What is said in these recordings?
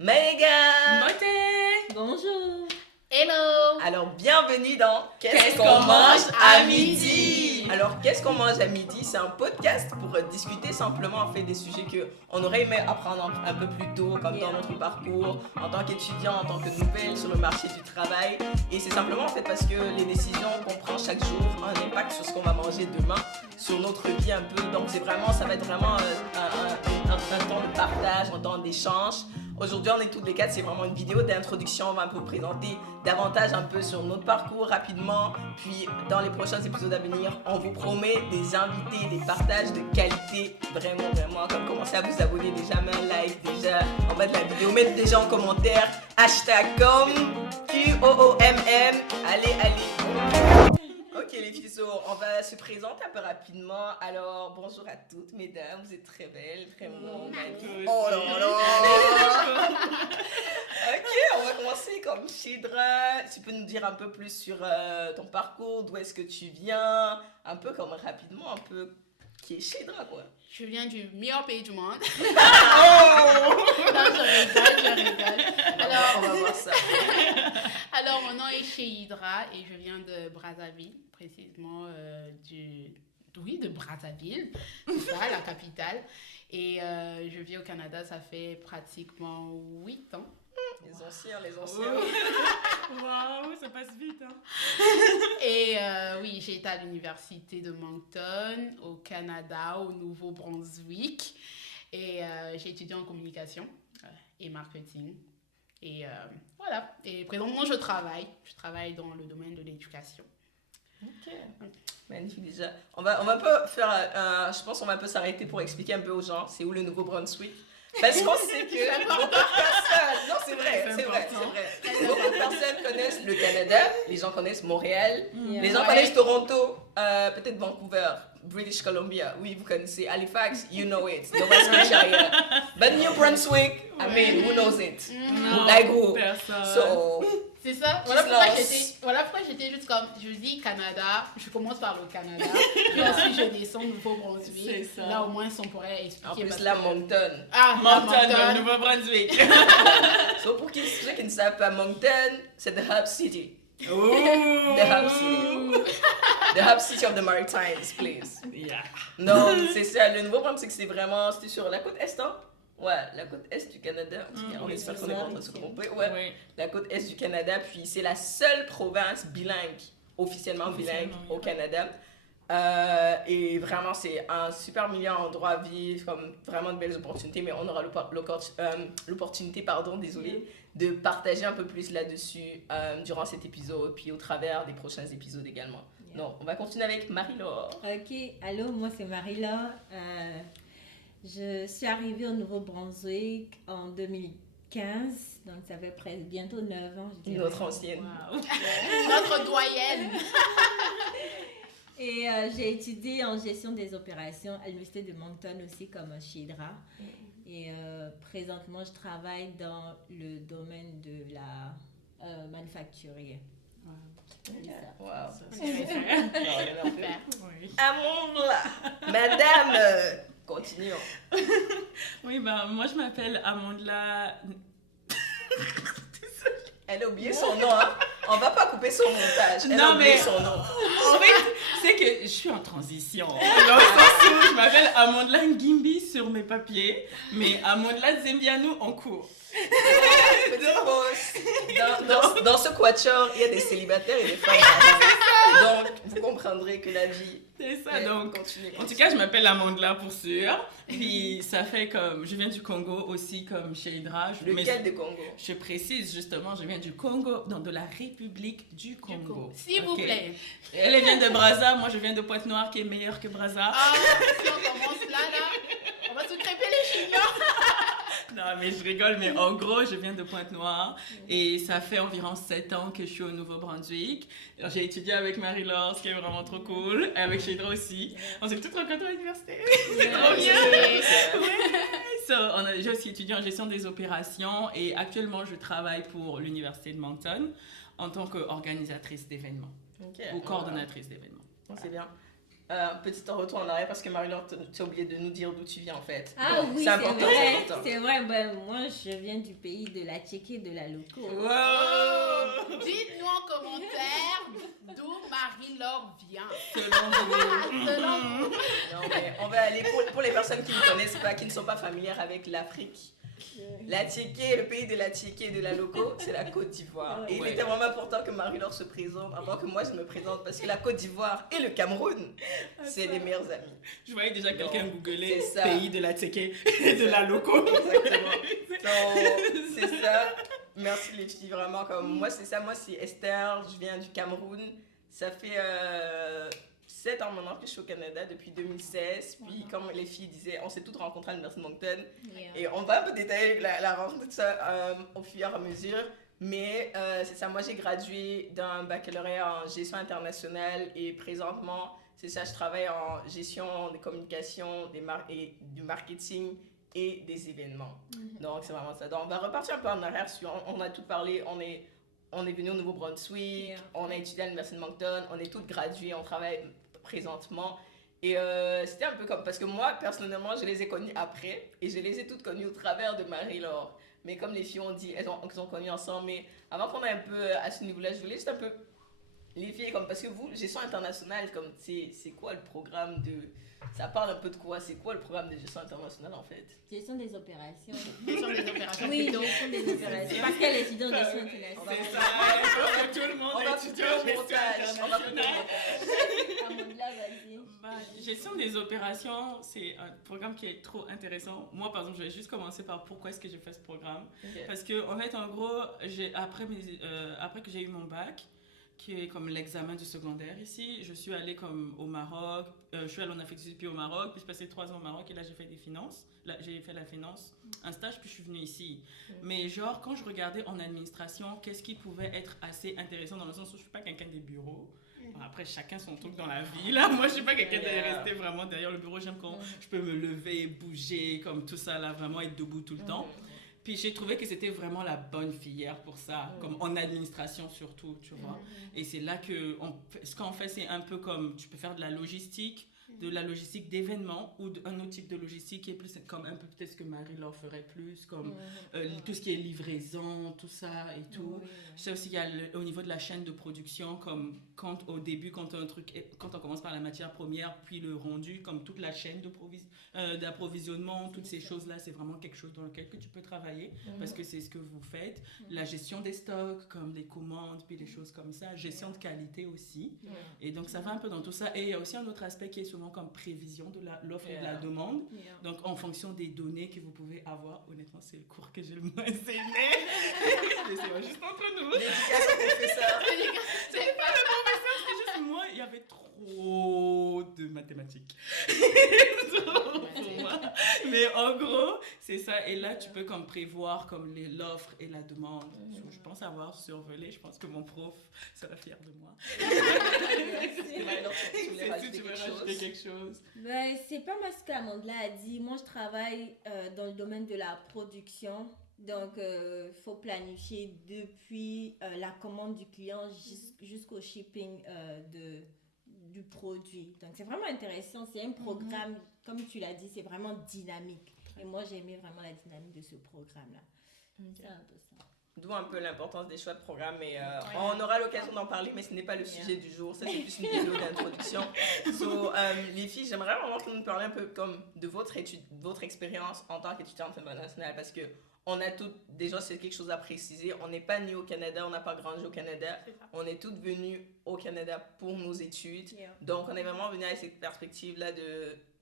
Maëga. Moté. Bonjour. Hello. Alors, bienvenue dans Qu'est-ce qu'on mange à midi? Alors, Qu'est-ce qu'on mange à midi? C'est un podcast pour discuter simplement en fait des sujets qu'on aurait aimé apprendre un peu plus tôt, comme dans notre parcours, en tant qu'étudiant, en tant que nouvelle sur le marché du travail. Et c'est simplement en fait parce que les décisions qu'on prend chaque jour ont un impact sur ce qu'on va manger demain, sur notre vie un peu. Donc, ça va être vraiment un temps de partage, un temps d'échange. Aujourd'hui, on est toutes les quatre, c'est vraiment une vidéo d'introduction. On va un peu présenter davantage un peu sur notre parcours rapidement. Puis, dans les prochains épisodes à venir, on vous promet des invités, des partages de qualité. Vraiment, comme commencez à vous abonner déjà, mettre un like déjà, en bas de la vidéo, mettez déjà en commentaire, #QOOMM. Allez. Ok les filles, on va se présenter un peu rapidement. Alors, bonjour à toutes mesdames, vous êtes très belles, vraiment magnifiques. Oh là là. Ok, on va commencer comme Chedra. Tu peux nous dire un peu plus sur ton parcours, d'où est-ce que tu viens, un peu comme rapidement, un peu qui est Chedra quoi. Je viens du meilleur pays du monde. Oh. Non, je rigole. Alors, on va voir ça. Alors, mon nom est Chedra et je viens de Brazzaville, précisément de Brazzaville, c'est ça, la capitale. Et je vis au Canada, ça fait pratiquement 8 ans. Les anciens. Waouh, ça passe vite. Hein. Et oui, j'ai été à l'université de Moncton, au Canada, au Nouveau-Brunswick. Et j'ai étudié en communication et marketing. Et voilà. Et présentement, je travaille. Je travaille dans le domaine de l'éducation. Ok. Magnifique déjà. On va un peu faire, je pense qu'on va un peu s'arrêter pour expliquer un peu aux gens c'est où le Nouveau-Brunswick. Parce qu'on sait que beaucoup de personnes, non c'est vrai, beaucoup de personnes connaissent le Canada, les gens connaissent Montréal, les gens connaissent Toronto, peut-être Vancouver, British Columbia, oui vous connaissez Halifax, you know it, Nova Scotia, but New Brunswick, I mean who knows it, like who, so... C'est ça. Voilà pourquoi j'étais juste comme, je dis Canada, je commence par le Canada, puis ensuite je descends au Nouveau-Brunswick. Là au moins on pourrait expliquer. En plus là, Moncton. Moncton, dans le Nouveau-Brunswick. So pour ceux qui ne savent pas, Moncton, c'est the hub city. Ooh. The hub city of the Maritimes, please. Yeah. Non, c'est ça. Le Nouveau-Brunswick, c'était sur la côte est, hein? Ouais, la côte est du Canada. On espère qu'on est contre ce qu'on peut. Ouais, oui. La côte est du Canada. Puis c'est la seule province bilingue, officiellement bilingue au Canada. Et vraiment, c'est un super milieu endroit à vivre, comme vraiment de belles opportunités. Mais on aura l'opportunité, de partager un peu plus là-dessus durant cet épisode, puis au travers des prochains épisodes également. Yeah. Donc, on va continuer avec Marie-Laure. Ok, allô, moi c'est Marie-Laure. Je suis arrivée au Nouveau-Brunswick en 2015, donc ça fait bientôt 9 ans. Je dirais. Notre ancienne. Wow. Notre doyenne. Et j'ai étudié en gestion des opérations à l'Université de Moncton aussi comme Chedra. Et présentement, je travaille dans le domaine de la manufacturier. Wow. Super. Amandla, madame, continuons. Oui, moi je m'appelle Amandla. Elle a oublié son nom, hein. On va pas couper son montage. Elle a oublié son nom. En fait, c'est que je suis en transition. Dans le sens où je m'appelle Amandla Ngimbi sur mes papiers, mais Amandla Zembianou en cours. Dans ce quatuor, il y a des célibataires et des femmes. Donc, vous comprendrez que la vie... C'est ça, donc, en tout cas, je m'appelle Amandla pour sûr. Puis, ça fait comme, je viens du Congo aussi, comme Chedra. Lequel du Congo? Je précise justement, je viens du Congo, donc de la République du Congo. S'il vous plaît. Elle vient de Brazza, moi je viens de Pointe-Noire qui est meilleure que Brazza. Ah, si on commence là, on va se crêper les chignons. Non, mais je rigole, mais en gros, je viens de Pointe-Noire et ça fait environ 7 ans que je suis au Nouveau-Brunswick. Alors, j'ai étudié avec Marie-Laure, ce qui est vraiment trop cool, et avec Chedra aussi. On s'est toutes rencontrées à l'université. C'est trop bien! J'ai aussi étudié en gestion des opérations et actuellement, je travaille pour l'université de Moncton en tant qu'organisatrice d'événements ou coordonnatrice d'événements. C'est bien. Petit retour en arrière parce que Marie-Laure, tu as oublié de nous dire d'où tu viens en fait. Ah oui, c'est important, vrai. c'est important. C'est vrai. Ben, moi, je viens du pays de la Tchéquie et de la Loco. Wow! Dites-nous en commentaire d'où Marie-Laure vient. Selon vous. Selon vous. Non, mais on va aller pour les personnes qui ne connaissent pas, qui ne sont pas familières avec l'Afrique. La Tchéquée, le pays de la Tchéquée et de la Loco, c'est la Côte d'Ivoire. Et il Ouais. était vraiment important que Marie-Laure se présente avant que moi je me présente parce que la Côte d'Ivoire et le Cameroun, c'est les meilleurs amis. Je voyais déjà quelqu'un Non, googler c'est ça. pays de la Tchéquée et de la Loco. Exactement. Donc, c'est ça. Merci les filles, vraiment. Comme moi, c'est ça. Moi, c'est Esther. Je viens du Cameroun. Ça fait 7 ans maintenant que je suis au Canada, depuis 2016. Puis, comme les filles disaient, on s'est toutes rencontrées à l'Université de Moncton. Yeah. Et on va un peu détailler la rencontre, tout ça au fur et à mesure. Mais c'est ça, moi j'ai gradué d'un baccalauréat en gestion internationale et présentement, c'est ça, je travaille en gestion des communications, et du marketing et des événements. Donc c'est vraiment ça. Donc on va repartir un peu en arrière, on a tout parlé, on est venu au Nouveau-Brunswick, Yeah. on a étudié à l'Université de Moncton, on est toutes graduées, on travaille présentement. Et c'était un peu comme, parce que moi, personnellement, je les ai connues après, et je les ai toutes connues au travers de Marie-Laure. Mais comme les filles ont dit, elles ont connu ensemble, mais avant qu'on ait un peu à ce niveau-là, je voulais juste un peu, les filles, comme, parce que vous, gestion internationale, comme, c'est quoi le programme de, ça parle un peu de quoi, c'est quoi le programme de gestion internationale en fait? Gestion des opérations. Gestion des opérations. Oui, plutôt. gestion des opérations. Parce qu'elle est étudiante en gestion internationale. C'est ça, tout le monde On est va étudiant couper en au gestion montage, on va couper au internationale. montage. Amandla, vas-y. Bah, gestion des opérations, c'est un programme qui est trop intéressant. Moi, par exemple, je vais juste commencer par pourquoi est-ce que j'ai fait ce programme. Ok. Parce que, en fait, en gros, après que j'ai eu mon bac, qui est comme l'examen du secondaire ici, je suis allée comme au Maroc, je suis allée en Afrique du Sud puis au Maroc, puis j'ai passé 3 ans au Maroc et là j'ai fait des finances, là j'ai fait la finance, un stage puis je suis venue ici. Mais genre quand je regardais en administration, qu'est-ce qui pouvait être assez intéressant dans le sens où je suis pas quelqu'un des bureaux. Bon, après chacun son truc dans la vie là, moi je suis pas quelqu'un de rester vraiment derrière le bureau, j'aime quand je peux me lever, bouger comme tout ça là, vraiment être debout tout le temps. Puis j'ai trouvé que c'était vraiment la bonne filière pour ça, comme en administration surtout, tu vois. Et c'est là que ce qu'on fait, c'est un peu comme, tu peux faire de la logistique d'événements ou un autre type de logistique qui est plus comme un peu peut-être ce que Marie-Laure ferait plus, comme tout ce qui est livraison, tout ça et tout. Je sais aussi qu'il y a au niveau de la chaîne de production, comme quand au début, quand on commence par la matière première, puis le rendu, comme toute la chaîne d'approvisionnement, toutes ces choses-là, c'est vraiment quelque chose dans lequel que tu peux travailler parce que c'est ce que vous faites. La gestion des stocks, comme les commandes, puis les choses comme ça. Gestion de qualité aussi. Et donc, ça va un peu dans tout ça. Et il y a aussi un autre aspect qui est souvent comme prévision de l'offre et de la demande. Donc, en fonction des données que vous pouvez avoir, honnêtement, c'est le cours que j'ai le moins aimé. C'est juste entre nous. Dédicace au professeur. C'est pas le professeur, c'est juste moi, il y avait trop de mathématiques. Pour moi. Mais en gros, c'est ça. Et là, tu peux comme prévoir comme l'offre et la demande. Je pense avoir survolé. Je pense que mon prof sera fier de moi. Marie-Laure, tu voulais rajouter quelque chose? Ben, c'est pas mal ce qu'Amandla a dit. Moi, je travaille dans le domaine de la production. Donc, il faut planifier depuis la commande du client jusqu'au shipping du produit. Donc, c'est vraiment intéressant. C'est un programme, comme tu l'as dit, c'est vraiment dynamique. Et moi, j'ai aimé vraiment la dynamique de ce programme-là. C'est un peu ça. D'où un peu l'importance des choix de programme. Mais on aura l'occasion d'en parler, mais ce n'est pas le sujet du jour. Ça, c'est plus une vidéo d'introduction. Les filles, j'aimerais vraiment que vous nous parliez un peu comme de votre expérience en tant qu'étudiante internationale. Parce que on a toutes, déjà, c'est quelque chose à préciser. On n'est pas né au Canada, on n'a pas grandi au Canada. On est toutes venues au Canada pour nos études. Donc, on est vraiment venus avec cette perspective-là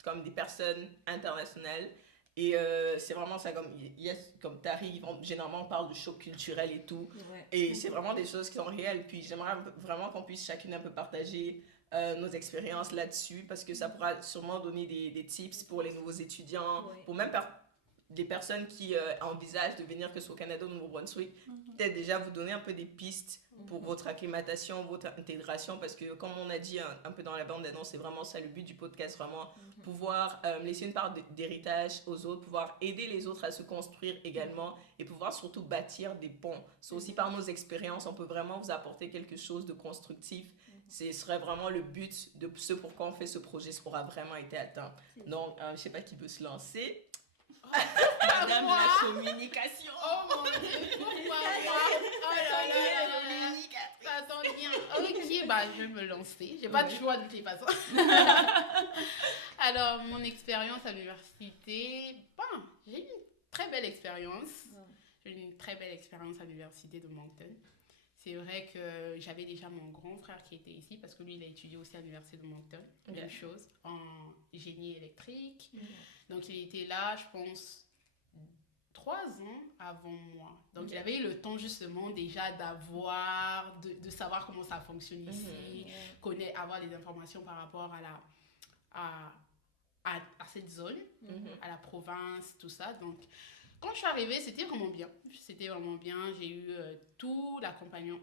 comme des personnes internationales. Et c'est vraiment ça, comme t'arrives, généralement on parle du choc culturel et tout. Et c'est vraiment des choses qui sont réelles. Puis j'aimerais vraiment qu'on puisse chacune un peu partager nos expériences là-dessus, parce que ça pourra sûrement donner des tips pour les nouveaux étudiants, pour même des personnes qui envisagent de venir que ce soit au Canada ou au Nouveau-Brunswick, peut-être déjà vous donner un peu des pistes pour votre acclimatation, votre intégration, parce que comme on a dit un peu dans la bande d'annonce, c'est vraiment ça le but du podcast, vraiment pouvoir laisser une part d'héritage aux autres, pouvoir aider les autres à se construire également et pouvoir surtout bâtir des ponts. C'est aussi par nos expériences, on peut vraiment vous apporter quelque chose de constructif ce serait vraiment le but de ce pourquoi on fait ce projet, ce pourra vraiment été atteint. Donc, je ne sais pas qui veut se lancer. Madame Moi? la communication. Oh mon Dieu, pourquoi moi? Oh là là là là. Ça tombe bien. Ok, bah je vais me lancer. J'ai pas de choix de toute façon. Alors, mon expérience à l'université, j'ai eu une très belle expérience. J'ai eu une très belle expérience à l'université de Moncton. C'est vrai que j'avais déjà mon grand frère qui était ici parce que lui, il a étudié aussi à l'université de Moncton. Même chose, en génie électrique. Donc, il était là, je pense, 3 ans avant moi. Donc, il avait eu le temps justement déjà d'avoir, de savoir comment ça fonctionne ici, avoir des informations par rapport à cette zone, à la province, tout ça. Donc, quand je suis arrivée, c'était vraiment bien. C'était vraiment bien. J'ai eu tout l'accompagnement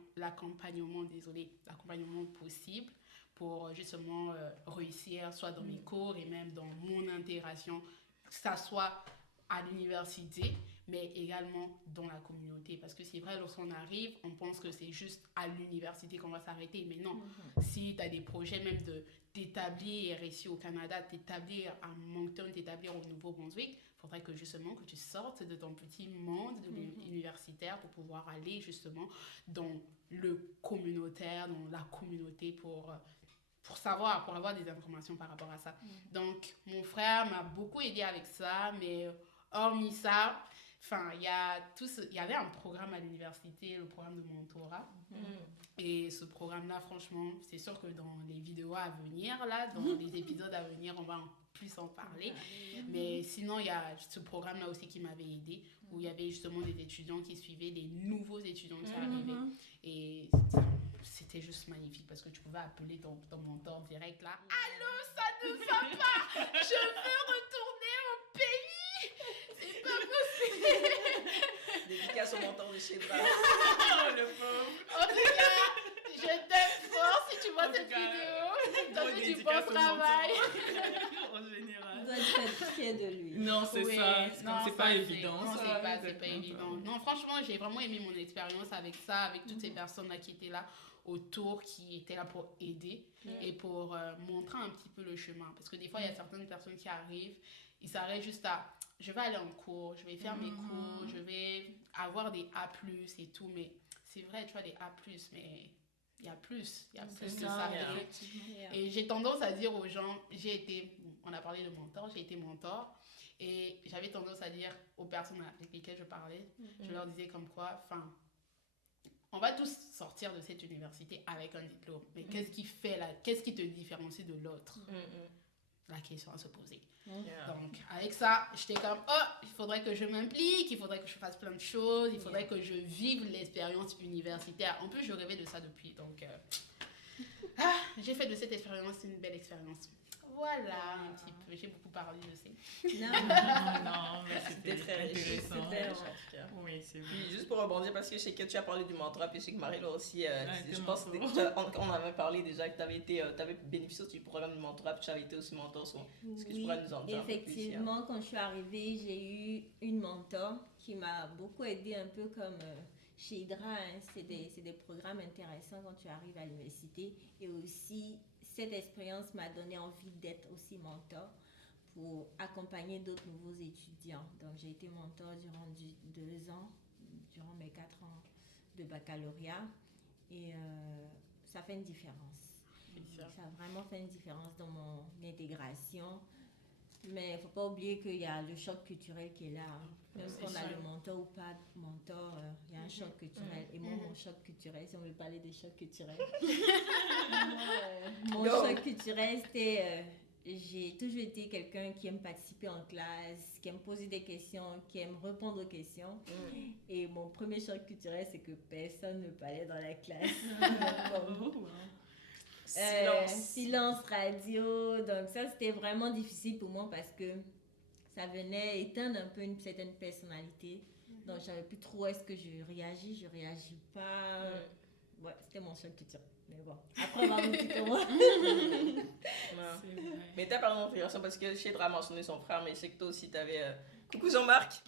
possible pour justement réussir, soit dans mes cours et même dans mon intégration, que ça soit à l'université, mais également dans la communauté. Parce que c'est vrai, lorsqu'on arrive, on pense que c'est juste à l'université qu'on va s'arrêter. Mais non, si tu as des projets même de t'établir ici au Canada, t'établir à Moncton, t'établir au Nouveau-Brunswick, il faudrait que justement que tu sortes de ton petit monde universitaire pour pouvoir aller justement dans le communautaire, dans la communauté pour savoir, pour avoir des informations par rapport à ça. Donc, mon frère m'a beaucoup aidé avec ça, mais hormis ça, il y avait un programme à l'université, le programme de mentorat. Et ce programme-là, franchement, c'est sûr que dans les vidéos à venir, là, dans les épisodes à venir, on va plus en parler. Mais sinon, il y a ce programme-là aussi qui m'avait aidé, où il y avait justement des étudiants qui suivaient des nouveaux étudiants qui arrivaient. Et c'était juste magnifique parce que tu pouvais appeler ton mentor direct là. Allô, ça ne va pas! Je veux retourner au pays! C'est pas possible! Dédicace au mentor de Shedra. Oh, le pauvre. En tout cas, je t'aime fort si tu vois cette vidéo. T'as fait du bon travail. En général. On doit être fier de lui. Non, c'est ça. C'est pas évident. Non, ça. c'est pas évident. Non, franchement, j'ai vraiment aimé mon expérience avec ça, avec toutes ces personnes-là qui étaient là autour, qui étaient là pour aider et pour montrer un petit peu le chemin. Parce que des fois, il y a certaines personnes qui arrivent, ils s'arrêtent juste à je vais aller en cours, je vais faire mes cours, je vais avoir des A+, et tout. Mais c'est vrai, tu vois, des A+, mais il y a plus que ça. Et j'ai tendance à dire aux gens, on a parlé de mentor, j'ai été mentor. Et j'avais tendance à dire aux personnes avec lesquelles je parlais, je leur disais comme quoi, on va tous sortir de cette université avec un diplôme. Mais qu'est-ce qui te différencie de l'autre? La question à se poser. Donc, avec ça, j'étais comme, il faudrait que je m'implique, il faudrait que je fasse plein de choses, il faudrait que je vive l'expérience universitaire. En plus, je rêvais de ça depuis. Donc, j'ai fait de cette expérience une belle expérience. Voilà, un petit peu. J'ai beaucoup parlé, je sais. Non, mais c'était très intéressant. C'était en tout cas. Oui, c'est vrai. Puis juste pour rebondir, parce que je sais que tu as parlé du mentorat, puis je sais que Marie-Laure aussi, je pense mentor. on avait parlé déjà que tu avais bénéficié du programme du mentorat, puis tu avais été aussi mentor. Est-ce que tu pourrais nous en dire un peu plus? Effectivement, quand je suis arrivée, j'ai eu une mentor qui m'a beaucoup aidée, un peu comme chez Hydra. C'est des programmes intéressants quand tu arrives à l'université. Et aussi, cette expérience m'a donné envie d'être aussi mentor pour accompagner d'autres nouveaux étudiants. Donc, j'ai été mentor durant 2 ans, durant mes 4 ans de baccalauréat. Et ça fait une différence. Ça a vraiment fait une différence dans mon intégration. Mais il ne faut pas oublier qu'il y a le choc culturel qui est là. Même si on a le mentor ou pas mentor, il y a un choc culturel. Et moi, mon choc culturel, si on veut parler de choc culturel, mon choc culturel, c'était... j'ai toujours été quelqu'un qui aime participer en classe, qui aime poser des questions, qui aime répondre aux questions. Et mon premier choc culturel, c'est que personne ne parlait dans la classe. Silence radio. Donc ça, c'était vraiment difficile pour moi parce que ça venait éteindre un peu une certaine personnalité. Donc je savais plus trop est-ce que je réagis pas. Ouais, c'était mon choc culturel. Mais bon, après on va vous dire comment. Mais t'as parlé d'intégration parce que Shedra a mentionné son frère, mais je sais que toi aussi t'avais... Coucou Jean-Marc.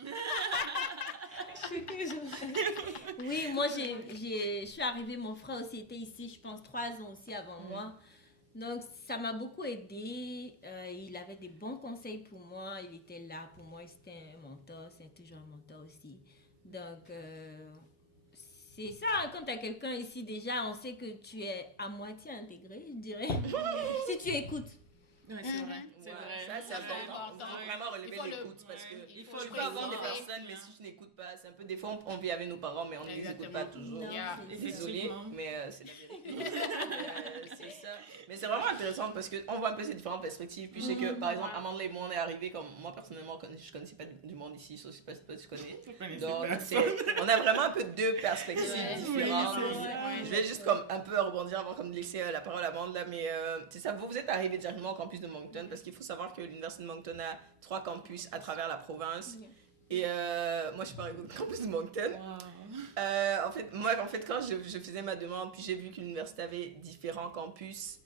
Oui, moi, je suis arrivée, mon frère aussi était ici, je pense, 3 ans aussi avant moi. Donc, ça m'a beaucoup aidé. Il avait des bons conseils pour moi. Il était là pour moi. C'était un mentor. C'est toujours un mentor aussi. Donc, c'est ça. Quand tu as quelqu'un ici, déjà, on sait que tu es à moitié intégré, je dirais. Si tu écoutes. Ouais, c'est vrai. C'est Ouais, vrai. ça, c'est important. Il faut vraiment relever l'écoute parce que il faut tu le peux avoir des présenter. personnes, mais si tu n'écoutes pas, c'est un peu. Des fois, on vit avec nos parents, mais on ne les écoute pas toujours. Non, Yeah. c'est- Désolée, Effectivement. mais c'est la vérité. C'est ça. Mais c'est vraiment intéressant parce qu'on voit un peu ces différentes perspectives. Puis je sais que, par exemple, Amanda et moi, on est arrivés comme moi, personnellement, je connaissais pas du monde ici, sauf si pas si tu connais. Vous connaissez Donc, personne. on a vraiment un peu deux perspectives Ouais, différentes. oui, c'est ça. Je vais juste comme un peu rebondir avant comme de laisser la parole à Amanda là, mais c'est ça, vous êtes arrivé directement au campus de Moncton parce qu'il faut savoir que l'université de Moncton a 3 campus à travers la province. Et moi, je suis pas arrivée au campus de Moncton. Wow. En fait, quand je faisais ma demande, puis j'ai vu que l'université avait différents campus,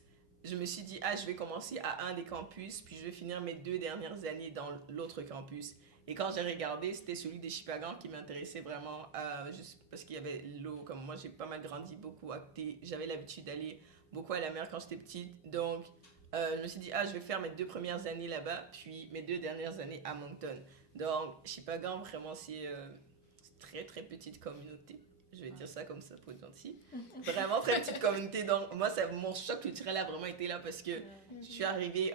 je me suis dit, je vais commencer à un des campus, puis je vais finir mes 2 dernières années dans l'autre campus. Et quand j'ai regardé, c'était celui des Chipagan qui m'intéressait vraiment, juste parce qu'il y avait l'eau. Comme moi, j'ai pas mal grandi beaucoup à côté. J'avais l'habitude d'aller beaucoup à la mer quand j'étais petite. Donc, je me suis dit, je vais faire mes 2 premières années là-bas, puis mes 2 dernières années à Moncton. Donc, Chipagan, vraiment, c'est une très, très petite communauté. Je vais dire ça comme ça pour être gentil. Vraiment très petite communauté. Donc, moi, mon choc culturel a vraiment été là parce que je suis arrivée,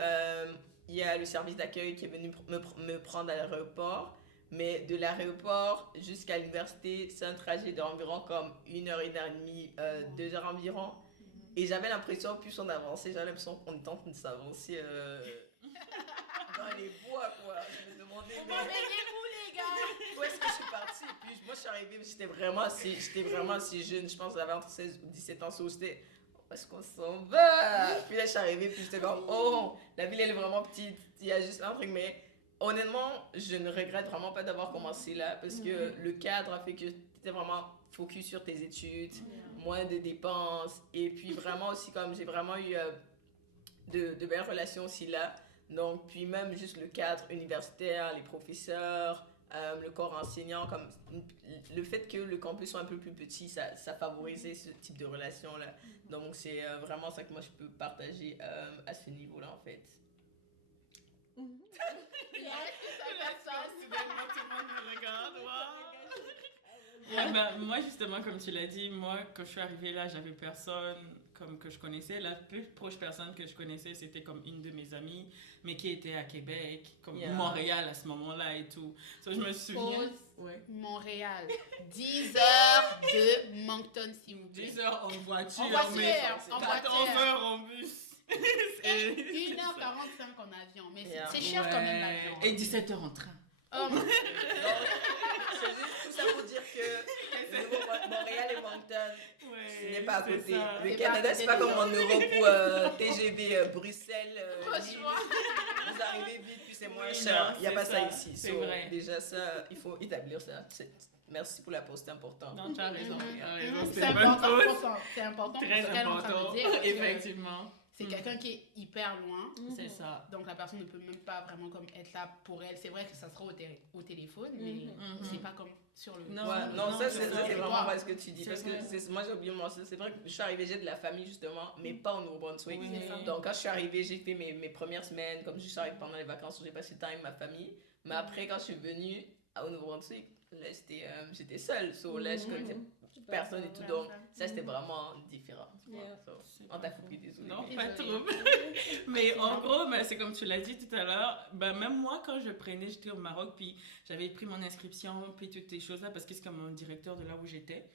il y a le service d'accueil qui est venu me prendre à l'aéroport. Mais de l'aéroport jusqu'à l'université, c'est un trajet d'environ comme 1h30, 2h environ. Et j'avais l'impression, plus on avançait, j'avais l'impression qu'on était en train de s'avancer dans les bois, quoi. Je me demandais, On va venir où, les gars? où est-ce que je suis partie? Puis moi, je suis arrivée, j'étais vraiment assez jeune. Je pense que j'avais entre 16 ou 17 ans. So, j'étais, où est-ce qu'on s'en va? Puis là, je suis arrivée, puis j'étais comme, oh, la ville, elle est vraiment petite. Il y a juste un truc, mais honnêtement, je ne regrette vraiment pas d'avoir commencé là parce que le cadre a fait que tu étais vraiment focus sur tes études, moins de dépenses. Et puis vraiment aussi, comme j'ai vraiment eu de belles relations aussi là. Donc, puis même juste le cadre universitaire, les professeurs, le corps enseignant, comme le fait que le campus soit un peu plus petit, ça favorisait ce type de relation-là. Donc, c'est vraiment ça que moi je peux partager à ce niveau-là en fait. Soudainement, tout le monde me regarde. Wow. Ouais, ben, moi, justement, comme tu l'as dit, moi, quand je suis arrivée là, j'avais personne comme que je connaissais. La plus proche personne que je connaissais, c'était comme une de mes amies, mais qui était à Québec, comme Montréal à ce moment-là et tout. So, je me souviens. Pause. Ouais. Montréal. 10 heures de Moncton, s'il vous plaît. 10 heures en voiture, En voiture, mais en 14 voiture. heures en bus. Et C'est 1h45 ça. en avion. Mais Yeah. c'est cher quand même Ouais. l'avion. Et 17 heures en train. Oh, Donc, c'est juste tout ça pour dire que Montréal et Moncton, ce n'est pas à côté. ça. Le C'est Canada, pas à c'est côté pas de comme en Europe où TGV Bruxelles, Lille, franchement. vous arrivez vite, puis c'est moins Oui, cher. non, Il n'y a c'est pas ça ça. ici. C'est So, vrai. déjà, ça, il faut établir ça. Merci pour la pause, c'est important. Non, tu as raison. Tu as raison. C'est C'est une bonne important, pause. pourtant. C'est important pour Très ce qu'elle est en train important. de dire. parce que Effectivement. C'est quelqu'un qui est hyper loin. C'est ça. Donc la personne ne peut même pas vraiment comme être là pour elle. C'est vrai que ça sera au téléphone, mais c'est pas comme sur le... Non, Ouais, non, ça, c'est c'est vraiment vrai. pas ce que tu dis. C'est Parce que vrai. moi, j'ai oublié mon sens. C'est vrai que je suis arrivée, j'ai de la famille, justement, mais pas au Nouveau-Brunswick. Oui. C'est ça. Donc, quand je suis arrivée, j'ai fait mes premières semaines, comme je suis arrivée pendant les vacances, où j'ai passé le temps avec ma famille. Mais après, quand je suis venue au Nouveau-Brunswick, là, j'étais seule. So, là, je connaissais personne et tout. Donc, ça, c'était vraiment différent. tu vois. Yeah. So, on t'a coupé, désolé. Non, mais- pas Désolée. trop. Mais en gros, ben, c'est comme tu l'as dit tout à l'heure, ben, même moi, quand j'étais au Maroc, puis j'avais pris mon inscription, puis toutes ces choses-là, parce que c'est comme mon directeur de là où j'étais,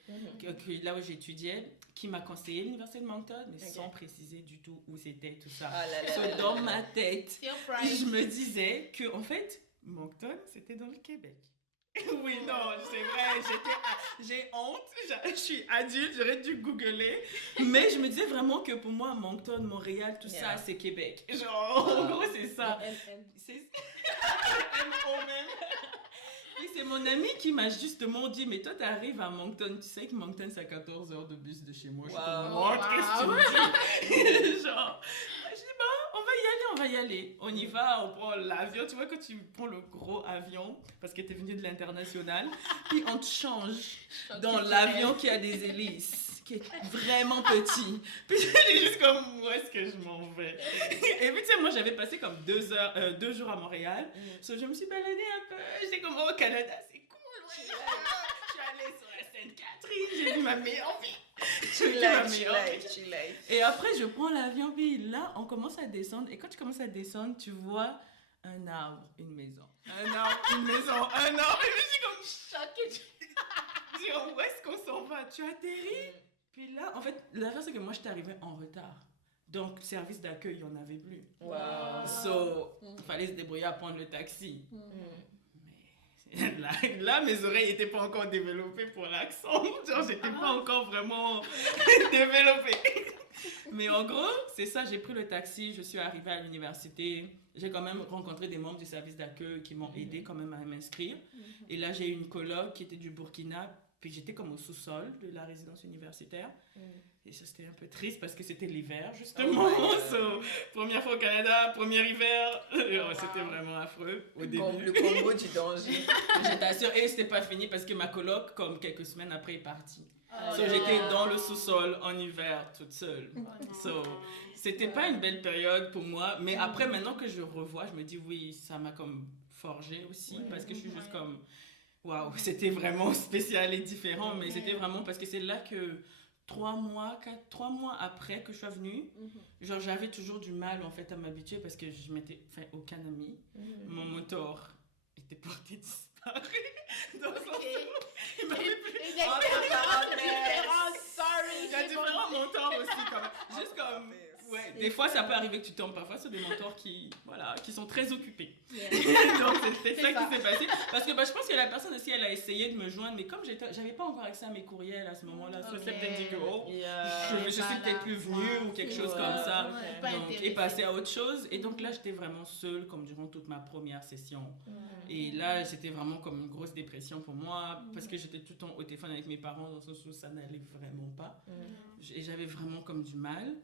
là où j'étudiais, qui m'a conseillé l'université de Moncton, mais Ok. sans préciser du tout où c'était, tout ça. Ah là là So, là là dans là. ma tête, Surprise. je me disais que, en fait, Moncton, c'était dans le Québec. Oui, non, c'est vrai, j'ai honte, je suis adulte, j'aurais dû googler, mais je me disais vraiment que pour moi, Moncton, Montréal, tout Yeah. ça, c'est Québec. Genre, en gros, c'est ça. C'est M.O. même. Oui, c'est mon ami qui m'a justement dit, mais toi, t'arrives à Moncton, tu sais que Moncton, c'est à 14 heures de bus de chez moi. Je suis Wow. comme, what, Wow. qu'est-ce que tu me dis? Genre, je dis, bon, on va on va y aller. On y va, on prend l'avion. Tu vois que tu prends le gros avion parce que tu es venu de l'international. Puis on te change dans l'avion qui a des hélices, qui est vraiment petit. Puis j'étais juste comme, où est-ce que je m'en vais? Et puis tu sais, moi j'avais passé comme 2 jours à Montréal. So, je me suis baladée un peu. J'étais comme, oh, au Canada, c'est cool. Ouais. Je suis allée sur la Sainte-Catherine. J'ai vu ma meilleure vie. Et après, je prends l'avion, puis là, on commence à descendre. Et quand tu commences à descendre, tu vois un arbre, une maison. Un arbre, une maison, un arbre. Et je suis comme choquée. Je dis, où est-ce qu'on s'en va? Tu atterris? Puis là, en fait, l'affaire, c'est que moi, j'étais arrivée en retard. Donc, service d'accueil, il n'y en avait plus. Wow. So, il fallait se débrouiller à prendre le taxi. Là, mes oreilles n'étaient pas encore développées pour l'accent. Genre, j'étais pas encore vraiment développée. Mais en gros, c'est ça, j'ai pris le taxi, je suis arrivée à l'université. J'ai quand même rencontré des membres du service d'accueil qui m'ont aidé quand même à m'inscrire. Et là, j'ai eu une coloc qui était du Burkina. Puis j'étais comme au sous-sol de la résidence universitaire. Et ça, c'était un peu triste parce que c'était l'hiver, justement. So, première fois au Canada, premier hiver. C'était vraiment affreux au début. Le Congo du danger. Je t'assure. Et c'était pas fini parce que ma coloc, comme quelques semaines après, est partie. So, j'étais dans le sous-sol en hiver, toute seule. So, c'était pas une belle période pour moi. Mais après, maintenant que je revois, je me dis oui, ça m'a comme forgé aussi. Parce que je suis juste comme... Waouh, c'était vraiment spécial et différent, mais c'était vraiment parce que c'est là que 3 mois après que je sois venue, genre j'avais toujours du mal en fait à m'habituer parce que je m'étais, enfin aucun ami, mon moteur était porté disparu. Dans son il m'avait plus. Il y a différents moteurs aussi, comme, juste comme... Ouais, des fois ça peut arriver que tu tombes parfois sur des mentors qui sont très occupés. Donc c'est ça qui s'est passé. Parce que je pense que la personne aussi, elle a essayé de me joindre, mais comme j'avais pas encore accès à mes courriels à ce moment-là, ça s'est peut-être dit que je suis peut-être plus venue ou quelque chose comme ça. Donc, et passer à autre chose. Et donc là, j'étais vraiment seule comme durant toute ma première session. Et là, c'était vraiment comme une grosse dépression pour moi parce que j'étais tout le temps au téléphone avec mes parents dans le sens où ça n'allait vraiment pas. Et j'avais vraiment comme du mal.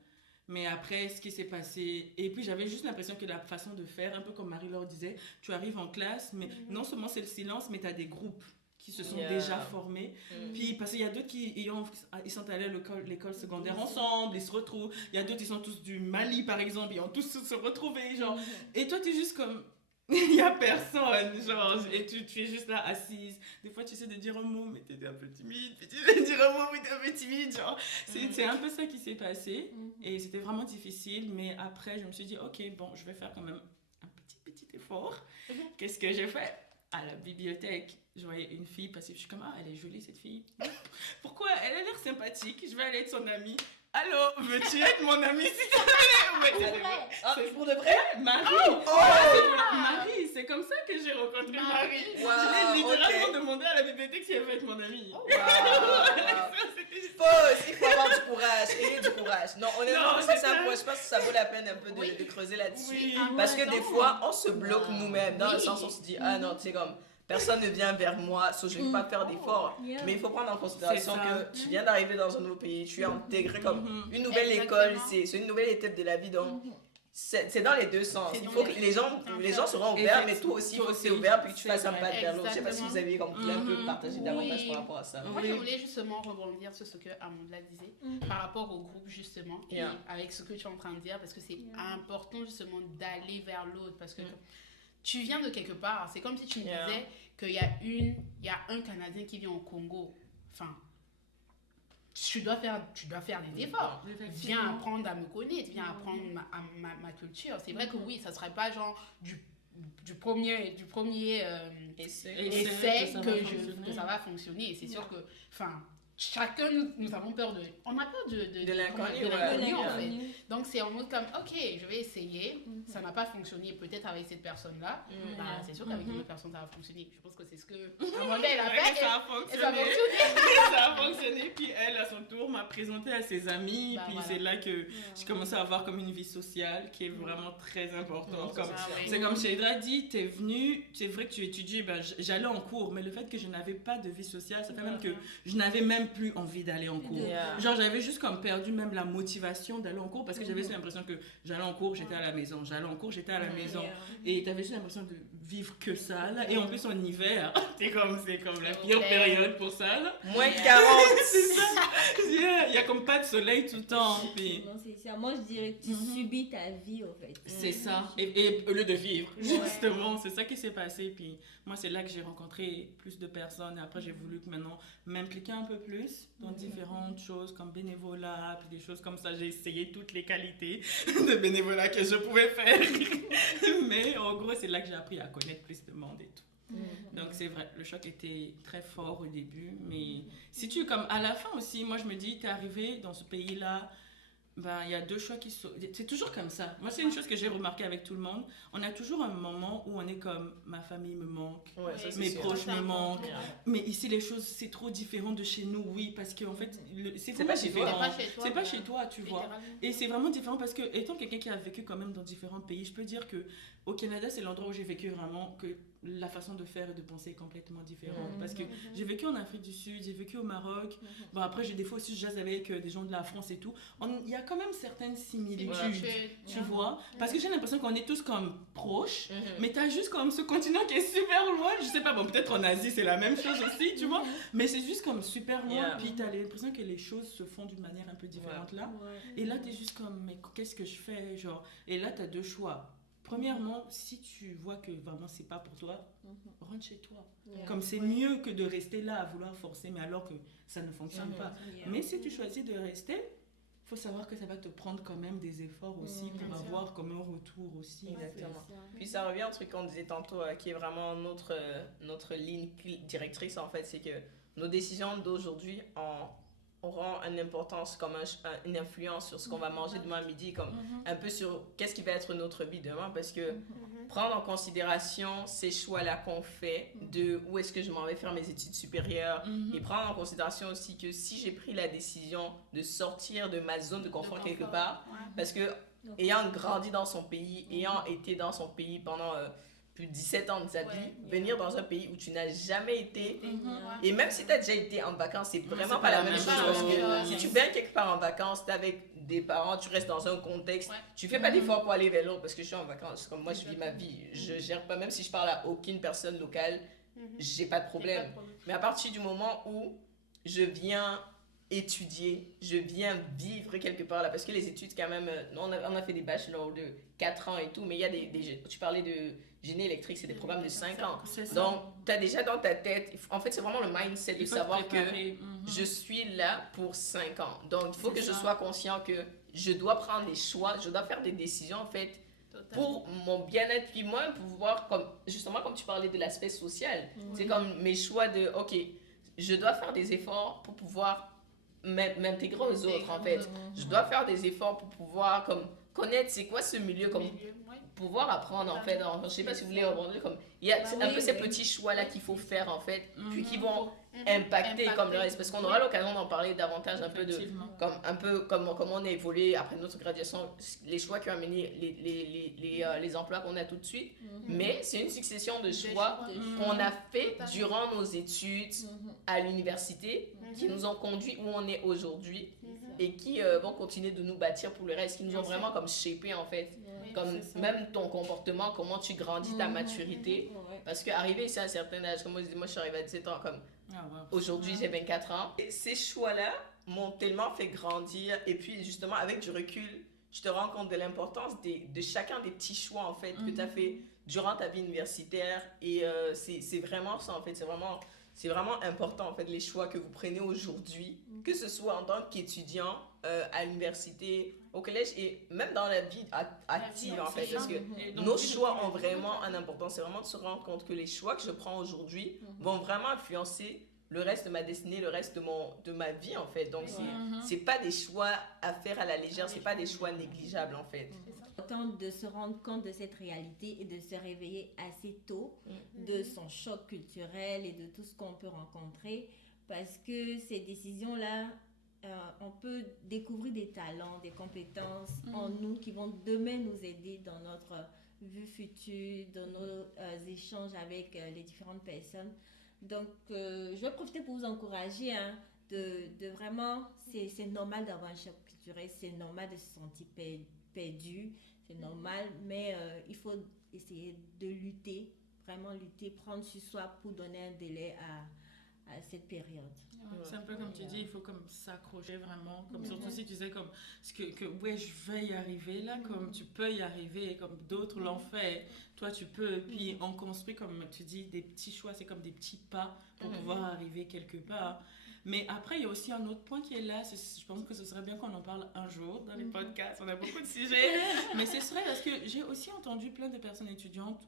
Mais après, ce qui s'est passé... Et puis, j'avais juste l'impression que la façon de faire, un peu comme Marie-Laure disait, tu arrives en classe, mais non seulement c'est le silence, mais tu as des groupes qui se sont déjà formés. Puis, parce qu'il y a d'autres qui ils sont allés à l'école secondaire ensemble, ils se retrouvent. Il y a d'autres, ils sont tous du Mali, par exemple, ils ont tous se retrouvés, genre. Et toi, tu es juste comme... Il n'y a personne, genre, et tu es juste là, assise. Des fois, tu essaies de dire un mot, mais tu es un peu timide. Puis tu essaies de dire un mot, mais tu es un peu timide, genre. C'est un peu ça qui s'est passé. Et c'était vraiment difficile. Mais après, je me suis dit, OK, bon, je vais faire quand même un petit effort. Qu'est-ce que j'ai fait? À la bibliothèque, je voyais une fille passer. Je suis comme, elle est jolie, cette fille. Pourquoi? Elle a l'air sympathique. Je vais aller être son amie. Allô, veux-tu être mon amie s'il te plaît? C'est pour de vrai? Marie! Marie, c'est comme ça que j'ai rencontré Marie. Wow, je l'ai littéralement demandé à la bibliothèque si elle veut être mon amie. Pause, il faut avoir du courage, et du courage. Non, honnêtement, c'est ça. Je pense que ça vaut la peine un peu de creuser là-dessus. Parce que des fois, on se bloque nous-mêmes, dans le sens où on se dit, ah non, tu sais comme... Personne ne vient vers moi, so je ne vais pas faire d'efforts. Mais il faut prendre en considération que tu viens d'arriver dans un nouveau pays, tu es intégré comme une nouvelle école, c'est une nouvelle étape de la vie. Donc, c'est dans les deux sens. Il faut que les gens seront ouverts, mais toi aussi, il faut que tu sois ouvert puis que tu fasses un pas vers l'autre. Je ne sais pas si vous avez comme un peu partagé davantage par rapport à ça. Moi, je voulais justement rebondir sur ce que Amanda disait par rapport au groupe, justement, et avec ce que tu es en train de dire, parce que c'est important, justement, d'aller vers l'autre. Parce que tu viens de quelque part. C'est comme si tu me disais qu'il y a un Canadien qui vient au Congo. Enfin, tu dois faire des efforts. Viens apprendre à me connaître, viens apprendre ma culture. C'est vrai que oui, ça ne serait pas genre du premier essai que ça va fonctionner. C'est sûr que, enfin, chacun, nous avons peur on a peur de l'inconnu, en fait. Donc, c'est en mode comme, ok, je vais essayer. Ça n'a pas fonctionné peut-être avec cette personne-là. C'est sûr qu'avec une autre personne, ça va fonctionner. Je pense que c'est ce que Amanda, elle a fait. Ça a fonctionné. Ça a fonctionné. Ça a a fonctionné. Puis elle, à son tour, m'a présenté à ses amis. Puis c'est là que j'ai commencé à avoir comme une vie sociale qui est vraiment très importante. C'est comme Sheidra dit, t'es venue, c'est vrai que tu étudies, j'allais en cours, mais le fait que je n'avais pas de vie sociale, ça fait même que je n'avais même plus envie d'aller en cours. Genre, j'avais juste comme perdu même la motivation d'aller en cours parce que j'avais l'impression que j'allais en cours, j'étais à la maison. J'allais en cours, j'étais à la maison. Et t'avais juste l'impression de vivre que ça, là. Et en plus, en hiver, c'est comme la pire période pour ça, là. Moins de 40. C'est ça. Il y a comme pas de soleil tout le temps. Puis... Non, c'est ça. Moi, je dirais que tu subis ta vie, en fait. C'est ça. Et au lieu de vivre, justement, c'est ça qui s'est passé. Puis moi, c'est là que j'ai rencontré plus de personnes. Et après, j'ai voulu maintenant m'impliquer un peu plus dans différentes choses comme bénévolat, puis des choses comme ça. J'ai essayé toutes les qualités de bénévolat que je pouvais faire. Mais en gros, c'est là que j'ai appris à connaître plus de monde et tout. Donc c'est vrai, le choc était très fort au début, mais si tu comme à la fin aussi, moi je me dis, t'es arrivé dans ce pays-là, il y a deux choix qui sont... C'est toujours comme ça. Moi, c'est une chose que j'ai remarqué avec tout le monde. On a toujours un moment où on est comme, ma famille me manque, mes proches me manquent. Mais ici, les choses, c'est trop différent de chez nous, oui, parce qu'en fait, c'est pas différent. C'est pas chez toi, tu vois. Et c'est vraiment différent parce que, étant quelqu'un qui a vécu quand même dans différents pays, je peux dire que au Canada, c'est l'endroit où j'ai vécu vraiment que la façon de faire et de penser est complètement différente. Parce que j'ai vécu en Afrique du Sud, j'ai vécu au Maroc. Bon, après, des fois aussi, je jase avec des gens de la France et tout. Il y a quand même certaines similitudes, tu vois. Parce que j'ai l'impression qu'on est tous comme proches, mais t'as juste comme ce continent qui est super loin. Je sais pas, bon, peut-être en Asie, c'est la même chose aussi, tu vois. Mais c'est juste comme super loin. Puis t'as l'impression que les choses se font d'une manière un peu différente là. Et là, t'es juste comme, mais qu'est-ce que je fais, genre. Et là, t'as deux choix. Premièrement, si tu vois que vraiment c'est pas pour toi, rentre chez toi. Comme c'est mieux que de rester là à vouloir forcer, mais alors que ça ne fonctionne pas. Mais si tu choisis de rester, il faut savoir que ça va te prendre quand même des efforts aussi pour avoir comme un retour aussi. Exactement. Puis ça revient au truc qu'on disait tantôt, qui est vraiment notre ligne directrice en fait, c'est que nos décisions d'aujourd'hui auront une importance, comme une influence sur ce qu'on va manger demain à midi, comme un peu sur qu'est-ce qui va être notre vie demain, parce que prendre en considération ces choix-là qu'on fait, de où est-ce que je m'en vais faire mes études supérieures, et prendre en considération aussi que si j'ai pris la décision de sortir de ma zone de confort quelque part, parce que ayant grandi dans son pays, ayant été dans son pays pendant... plus de 17 ans de ta vie, venir dans un pays où tu n'as jamais été, et même si tu as déjà été en vacances, c'est vraiment pas la même chose, parce que si tu viens quelque part en vacances, tu es avec des parents, tu restes dans un contexte, tu fais pas d'efforts pour aller vers l'autre, parce que je suis en vacances, comme moi je vis ma vie, je gère pas, même si je parle à aucune personne locale, j'ai pas de problème. Mais à partir du moment où je viens étudier, je viens vivre quelque part là, parce que les études quand même, on a fait des bachelors de 4 ans et tout, mais il y a tu parlais de génie électrique, c'est des programmes de 5 ans. Donc, tu as déjà dans ta tête, en fait, c'est vraiment le mindset de savoir que je suis là pour 5 ans. Donc, il faut que je sois conscient que je dois prendre des choix, je dois faire des décisions, en fait, pour mon bien-être. Puis moi, pouvoir, justement, comme tu parlais de l'aspect social, c'est comme mes choix de, OK, je dois faire des efforts pour pouvoir m'intégrer aux autres, en fait. Je dois faire des efforts pour pouvoir, comme, connaître c'est quoi ce milieu, comme pouvoir apprendre en fait. Je sais pas si vous voulez rebondir, comme il y a un peu ces petits choix là qu'il faut faire en fait, puis qui vont impacter comme le reste, parce qu'on aura l'occasion d'en parler davantage un peu de comme on a évolué après notre graduation, les choix qui ont amené les emplois qu'on a tout de suite, mais c'est une succession de choix qu'on a fait durant nos études à l'université qui nous ont conduit où on est aujourd'hui et qui vont continuer de nous bâtir pour le reste, qui nous ont vraiment comme shapé en fait, comme même ton comportement, comment tu grandis, ta maturité, parce qu'arriver ici à un certain âge, comme moi je suis arrivée à 17 ans, comme aujourd'hui j'ai 24 ans, et ces choix-là m'ont tellement fait grandir, et puis justement avec du recul, je te rends compte de l'importance de chacun des petits choix en fait que tu as fait durant ta vie universitaire, et c'est vraiment ça en fait, c'est vraiment important en fait les choix que vous prenez aujourd'hui, que ce soit en tant qu'étudiant à l'université, au collège et même dans la vie active en fait, parce que nos choix ont vraiment une importance. C'est vraiment de se rendre compte que les choix que je prends aujourd'hui vont vraiment influencer le reste de ma destinée, le reste de ma vie en fait. Donc c'est pas des choix à faire à la légère, c'est pas des choix négligeables en fait. Important de se rendre compte de cette réalité et de se réveiller assez tôt de son choc culturel et de tout ce qu'on peut rencontrer parce que ces décisions-là, on peut découvrir des talents, des compétences en nous qui vont demain nous aider dans notre vue future, dans nos échanges avec les différentes personnes. Donc, je vais profiter pour vous encourager, hein, de vraiment, c'est normal d'avoir un choc culturel, c'est normal de se sentir perdu, c'est normal, mais il faut essayer de lutter, vraiment lutter, prendre sur soi pour donner un délai à cette période. C'est un peu comme tu dis, il faut comme s'accrocher vraiment, comme surtout si tu sais comme ouais, je vais y arriver là, comme tu peux y arriver, comme d'autres l'ont fait, toi tu peux, puis on construit comme tu dis des petits choix, c'est comme des petits pas pour pouvoir arriver quelque part. Mais après, il y a aussi un autre point qui est là, je pense que ce serait bien qu'on en parle un jour dans les podcasts, on a beaucoup de sujets, mais ce serait parce que j'ai aussi entendu plein de personnes étudiantes,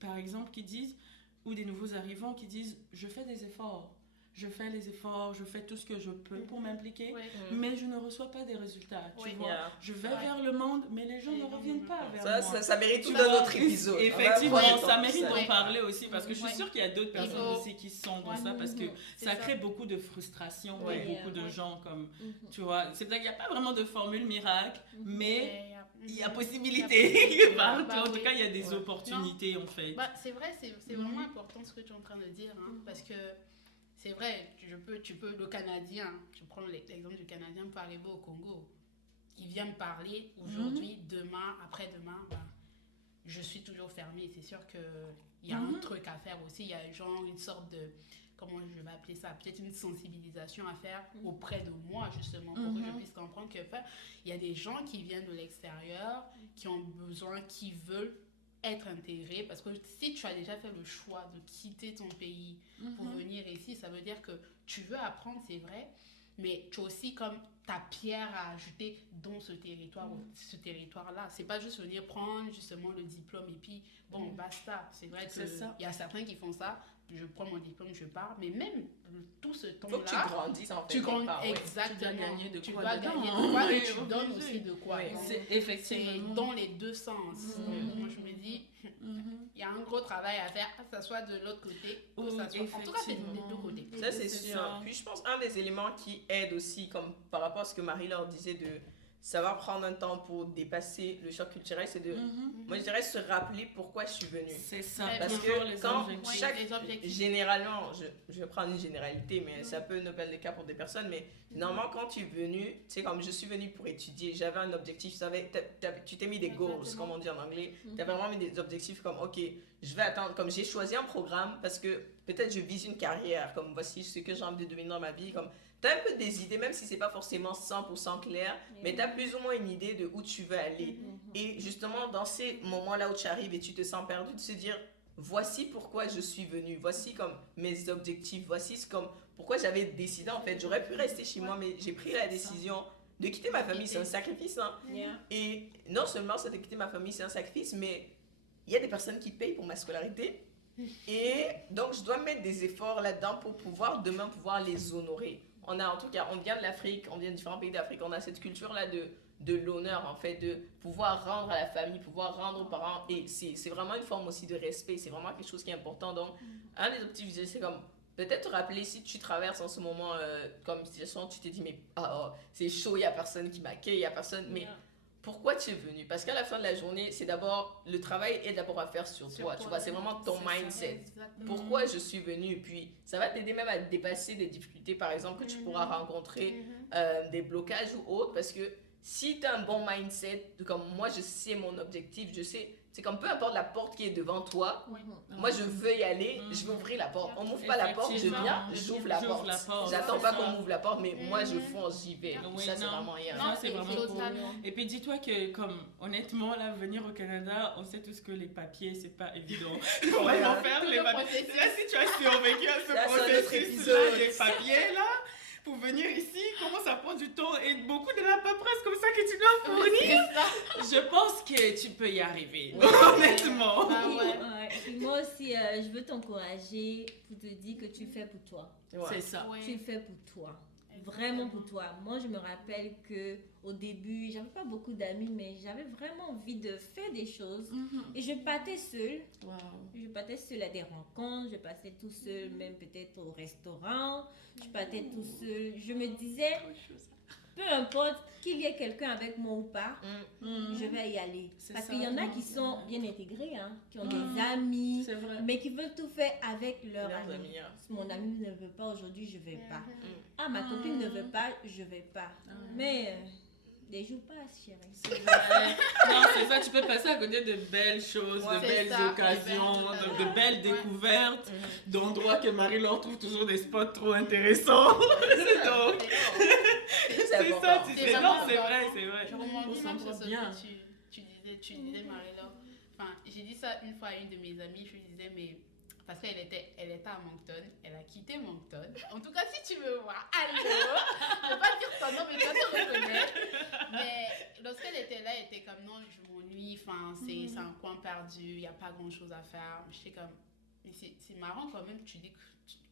par exemple, qui disent, ou des nouveaux arrivants qui disent, je fais des efforts. Je fais les efforts, je fais tout ce que je peux pour m'impliquer, mais je ne reçois pas des résultats, tu vois. Je vais vers le monde, mais les gens ne reviennent pas vers moi. Ça mérite tout d'un autre épisode. Effectivement, ça mérite d'en parler aussi, parce que je suis sûre qu'il y a d'autres personnes aussi qui sont dans ça, parce que ça crée beaucoup de frustration pour beaucoup de gens, comme, tu vois. C'est vrai qu'il n'y a pas vraiment de formule miracle, mais il y a possibilité. En tout cas, il y a des opportunités, en fait. C'est vrai, c'est vraiment important ce que tu es en train de dire, parce que c'est vrai, tu peux, le Canadien, je prends l'exemple du Canadien, peut arriver au Congo. Il vient me parler aujourd'hui, demain, après-demain, je suis toujours fermée. C'est sûr qu'il y a un truc à faire aussi. Il y a genre une sorte de, comment je vais appeler ça, peut-être une sensibilisation à faire auprès de moi, justement, pour que je puisse comprendre il y a des gens qui viennent de l'extérieur, qui ont besoin, qui veulent être intégré, parce que si tu as déjà fait le choix de quitter ton pays pour venir ici, ça veut dire que tu veux apprendre, c'est vrai, mais tu as aussi comme ta pierre à ajouter dans ce territoire-là. C'est pas juste venir prendre justement le diplôme et puis bon, basta. C'est vrai qu'il y a certains qui font ça, je prends mon diplôme, je pars, mais même tout ce temps-là... Faut que tu grandisses en fait. Exactement. Tu dois gagner de tu quoi dois dedans. gagner de quoi et tu donnes aussi de quoi. Oui. C'est effectivement dans les deux sens. Donc, moi, je me dis, il y a un gros travail à faire, que ça soit de l'autre côté, que ça soit... En tout cas, c'est des deux côtés. Ça, c'est sûr. Puis, je pense un des éléments qui aide aussi, comme par rapport à ce que Marie leur disait de savoir prendre un temps pour dépasser le choc culturel, c'est de, moi je dirais, se rappeler pourquoi je suis venue. C'est ça. Parce que quand généralement, je vais prendre une généralité, mais ça peut ne pas être le cas pour des personnes, mais normalement quand tu es venu, tu sais, comme je suis venue pour étudier, j'avais un objectif, tu t'es mis des goals, comme on dit en anglais, tu as vraiment mis des objectifs comme, ok, je vais attendre, comme j'ai choisi un programme parce que peut-être je vise une carrière, comme voici ce que j'ai envie de devenir dans ma vie, comme tu as un peu des idées, même si c'est pas forcément 100% clair, mais tu as plus ou moins une idée de où tu veux aller. Et justement, dans ces moments-là où tu arrives et tu te sens perdu, de se dire, voici pourquoi je suis venue, voici comme mes objectifs, voici comme pourquoi j'avais décidé, en fait, j'aurais pu rester chez moi, mais j'ai pris la décision de quitter ma famille, c'est un sacrifice. Hein? Et non seulement c'est de quitter ma famille, c'est un sacrifice, mais il y a des personnes qui payent pour ma scolarité. Et donc, je dois mettre des efforts là-dedans pour pouvoir demain pouvoir les honorer. On vient de l'Afrique, on vient de différents pays d'Afrique, on a cette culture-là de l'honneur, en fait, de pouvoir rendre à la famille, pouvoir rendre aux parents. Et c'est vraiment une forme aussi de respect, c'est vraiment quelque chose qui est important. Donc, un des objectifs, c'est comme, peut-être te rappeler si tu traverses en ce moment, comme situation, tu te dis, mais c'est chaud, il n'y a personne qui m'accueille, il n'y a personne, mais... Pourquoi tu es venu? Parce qu'à la fin de la journée, c'est d'abord, le travail est d'abord à faire sur toi, tu vois, c'est vraiment ton mindset. Pourquoi je suis venu? Puis ça va t'aider même à dépasser des difficultés, par exemple, que tu pourras rencontrer, des blocages ou autres, parce que si tu as un bon mindset, comme moi, je sais mon objectif, je sais, c'est comme peu importe la porte qui est devant toi, moi je veux y aller, je veux ouvrir la porte. On m'ouvre pas la porte, je viens, j'ouvre la porte. J'attends pas qu'on m'ouvre la porte, mais moi je fonce, j'y vais. Ça c'est vraiment rien. Non, c'est vraiment cool. Et puis dis-toi que, comme honnêtement, là, venir au Canada, on sait tous que les papiers, c'est pas évident. Pour vraiment faire les papiers. Là, si tu as survécu à ce processus-là, des papiers là, pour venir ici, comment ça prend du temps et beaucoup de la paperasse comme ça que tu dois fournir. Je pense que tu peux y arriver, honnêtement. Et moi aussi, je veux t'encourager pour te dire que tu le fais pour toi. C'est ça. Tu le fais pour toi. vraiment pour toi. Moi, je me rappelle que au début, j'avais pas beaucoup d'amis, mais j'avais vraiment envie de faire des choses. Et je partais seule. Wow. Je partais seule à des rencontres, je passais tout seul, même peut-être au restaurant. Je partais tout seul. Je me disais, peu importe qu'il y ait quelqu'un avec moi ou pas, je vais y aller. Parce qu'il y en a qui sont bien intégrés, hein, qui ont des amis, C'est vrai. mais qui veulent tout faire avec leurs Leurs amis. amis, hein. Si mon ami ne veut pas aujourd'hui, je vais pas. Ah, ma copine ne veut pas, je vais pas. Mais des jours passent, chérie. C'est vrai. Non, c'est ça, tu peux passer à côté de belles choses, Ouais, de c'est belles ça, occasions, de belles- de belles Ouais. découvertes, d'endroits que Marie-Laure trouve toujours des spots trop intéressants. Donc, C'est c'est ça, important. tu C'est sais. vraiment Non, c'est vrai, important. c'est vrai. Je On rebondis même s'entend sur ce bien. que tu disais Marie-Laure. Enfin, j'ai dit ça une fois à une de mes amies, je lui disais, mais parce qu'elle était à Moncton, elle a quitté Moncton. En tout cas, si tu me vois, allô, je vais pas dire ton nom, mais tu vas te reconnaître. Mais lorsqu'elle était là, elle était comme, non, je m'ennuie, enfin, c'est un coin perdu, il n'y a pas grand-chose à faire. J'étais comme, mais c'est marrant quand même,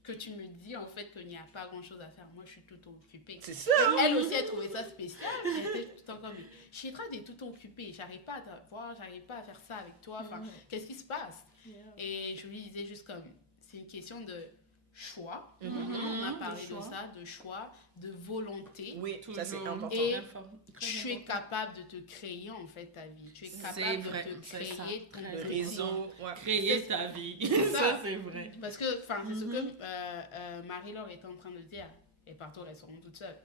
que tu me dis en fait qu'il n'y a pas grand chose à faire. Moi, je suis tout occupée. C'est ça. Elle aussi, elle trouvait ça spécial. Elle était tout le temps comme, Chitra, t'es tout occupée. J'arrive pas à te voir, j'arrive pas à faire ça avec toi. Enfin, qu'est-ce qui se passe? Et je lui disais juste comme, c'est une question de choix. On a parlé de ça, de choix, de volonté. Oui, ça c'est Toujours. important. Et Très tu es important. capable de te créer en fait ta vie. Tu es C'est capable vrai, de te c'est ça. créer ton Le Le quotidien. réseau, ouais. Créer ta vie. ça. Ça, c'est vrai. Parce que, enfin, c'est ce que Marie-Laure était en train de dire. Elle est partie au restaurant toute seule.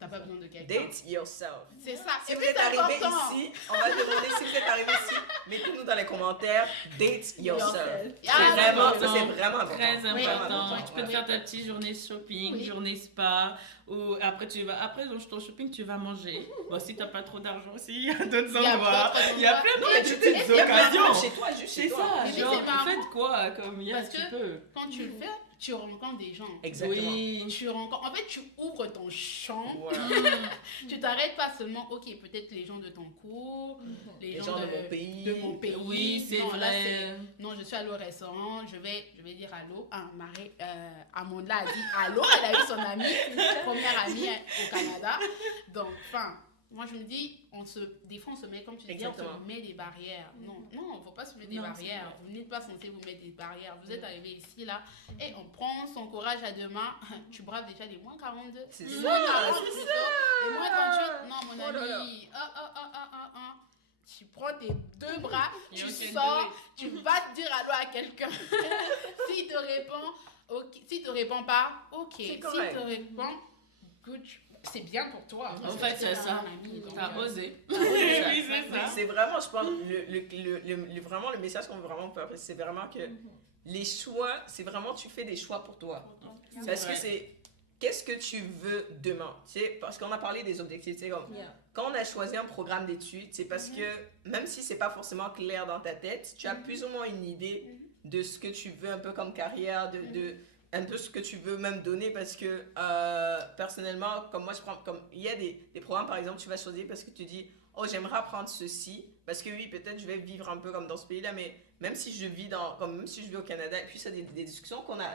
T'as pas besoin de quelqu'un. Date yourself. C'est ça. Si Et vous puis, êtes c'est arrivé important. ici, on va demander si vous êtes arrivé ici. Mettez-nous dans les commentaires. Date yourself. C'est Ah, vraiment, d'accord. ça c'est vraiment important. Très Vraiment important. Tu peux te ouais. faire ta petite journée shopping, Oui. journée spa, ou après ton shopping, tu vas manger. Bon, si t'as pas trop d'argent aussi, il y a d'autres Il y a endroits. d'autres Il y a endroits. plein Mais de tu petites peux occasions. chez toi, juste C'est chez toi. ça, Mais genre, c'est marrant. faites quoi, comme il y a, Parce tu que- peux. Quand tu le fais, tu rencontres des gens. Exactement. Oui. Tu rencontres... En fait, tu ouvres ton champ. Voilà. Tu t'arrêtes pas seulement, ok, peut-être les gens de ton cours, Les gens de mon pays. de mon pays. Oui, c'est Non, là, vrai. non, je suis allée au restaurant, je vais dire allô. Ah, Marie, Amanda a dit allô, elle a eu son amie, première amie au Canada. Donc, enfin, moi je me dis, des fois on se met, comme tu dis, on Exactement. se met des barrières. Non, il ne faut pas se mettre des Non, barrières. Vous n'êtes pas censé vous mettre des barrières. Vous êtes arrivé ici, là, et on prend son courage à deux mains. Tu braves déjà les moins 42. C'est les ça, moins 40 c'est plutôt, les moins 38. Non, mon Oh là là. ami. Tu prends tes deux bras, tu You can sors, tu vas dire allô à quelqu'un. S'il te répond, ok. S'il te répond pas, ok. C'est S'il correct. te répond, good. C'est bien pour toi. En fait, c'est ça. T'as osé. osé. Oui, Oui, c'est oui, ça. c'est vraiment, je pense, vraiment le message qu'on veut vraiment faire, c'est vraiment que les choix, c'est vraiment, tu fais des choix pour toi. Parce que vrai. c'est, qu'est-ce que tu veux demain? Tu sais, parce qu'on a parlé des objectifs, tu sais, comme, quand on a choisi un programme d'études, c'est parce que, même si c'est pas forcément clair dans ta tête, tu as plus ou moins une idée de ce que tu veux un peu comme carrière, de un peu ce que tu veux même donner, parce que personnellement, comme moi je prends, comme il y a des programmes par exemple, tu vas choisir parce que tu dis, oh j'aimerais apprendre ceci, parce que oui peut-être je vais vivre un peu comme dans ce pays-là, mais même si je vis même si je vis au Canada, et puis c'est des discussions qu'on a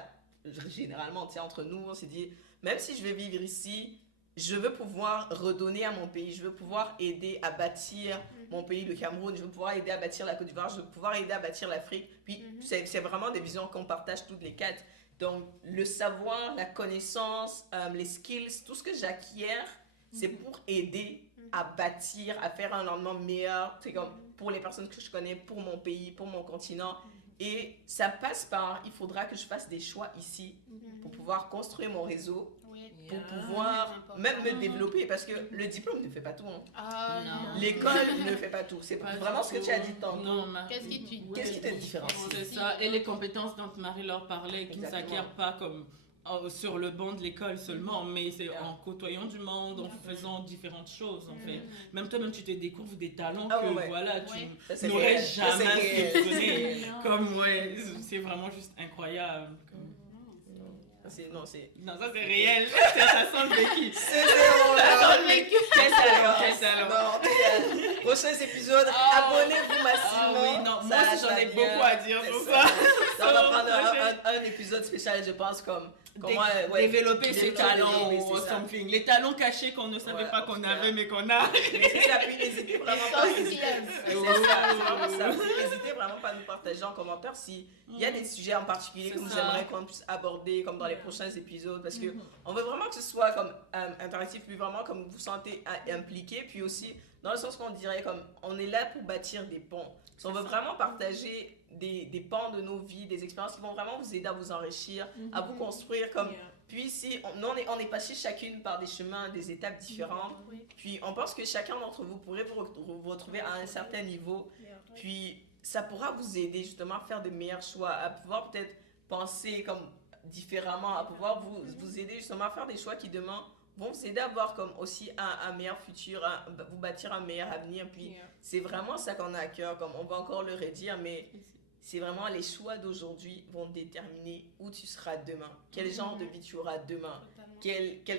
généralement, tu sais, entre nous, on s'est dit, même si je vais vivre ici, je veux pouvoir redonner à mon pays, je veux pouvoir aider à bâtir mon pays, le Cameroun, je veux pouvoir aider à bâtir la Côte d'Ivoire, je veux pouvoir aider à bâtir l'Afrique. Puis c'est vraiment des visions qu'on partage toutes les quatre. Donc le savoir, la connaissance, les skills, tout ce que j'acquiers, c'est pour aider à bâtir, à faire un lendemain meilleur, c'est comme pour les personnes que je connais, pour mon pays, pour mon continent. Et ça passe par, il faudra que je fasse des choix ici pour pouvoir construire mon réseau, pour pouvoir même me développer, parce que le diplôme ne fait pas tout. Hein. Ah non. L'école ne fait pas tout. C'est Pas vraiment du ce que tout. tu as dit tantôt. Non, Qu'est-ce qui tu Qu'est-ce qui te différencie? C'est ça. Et les compétences dont Marie-Laure parlait, qui ne Exactement. s'acquièrent pas comme sur le banc de l'école seulement, mais c'est en côtoyant du monde, en faisant différentes choses en fait. Même toi-même, tu te découvres des talents Ah que ouais. voilà, Ouais. tu Ça, c'est n'aurais réel. Ça, c'est jamais réel. soupçonné. Comme ouais, c'est vraiment juste incroyable. Non, c'est... Non, ça c'est réel. Ça sonne vécu. C'est zéro, là. Quel talent, quel talent. Non, prochains épisodes, abonnez-vous massivement. Ah oui, non, moi Ça, aussi j'en ça ai vient. beaucoup à dire sur ça. On va prendre un épisode spécial, je pense, comme comment Développer ses talents développer, ou c'est ça. something. Les talents cachés qu'on ne savait Ouais, pas en qu'on tout avait cas. mais qu'on a. Mais c'est ça, puis n'hésitez vraiment pas. soft skills. C'est ça, c'est vraiment ça. N'hésitez vraiment pas à nous partager en commentaire s'il y a des sujets en particulier que C'est vous ça. aimeriez qu'on puisse aborder comme dans les prochains épisodes parce que on veut vraiment que ce soit comme interactif puis vraiment comme vous vous sentez impliqué puis aussi dans le sens qu'on dirait comme on est là pour bâtir des ponts. On veut vraiment partager des pans de nos vies, des expériences qui vont vraiment vous aider à vous enrichir, à vous construire comme puis ici, on est passé chacune par des chemins, des étapes différentes. Puis on pense que chacun d'entre vous pourrait vous retrouver à un certain niveau. Puis ça pourra vous aider justement à faire de meilleurs choix, à pouvoir peut-être penser comme différemment, à pouvoir vous aider justement à faire des choix qui demain vont vous aider à avoir comme aussi un meilleur futur, vous bâtir un meilleur avenir. Puis c'est vraiment ça qu'on a à cœur, comme on va encore le redire, mais c'est vraiment les choix d'aujourd'hui vont déterminer où tu seras demain, quel genre de vie tu auras demain,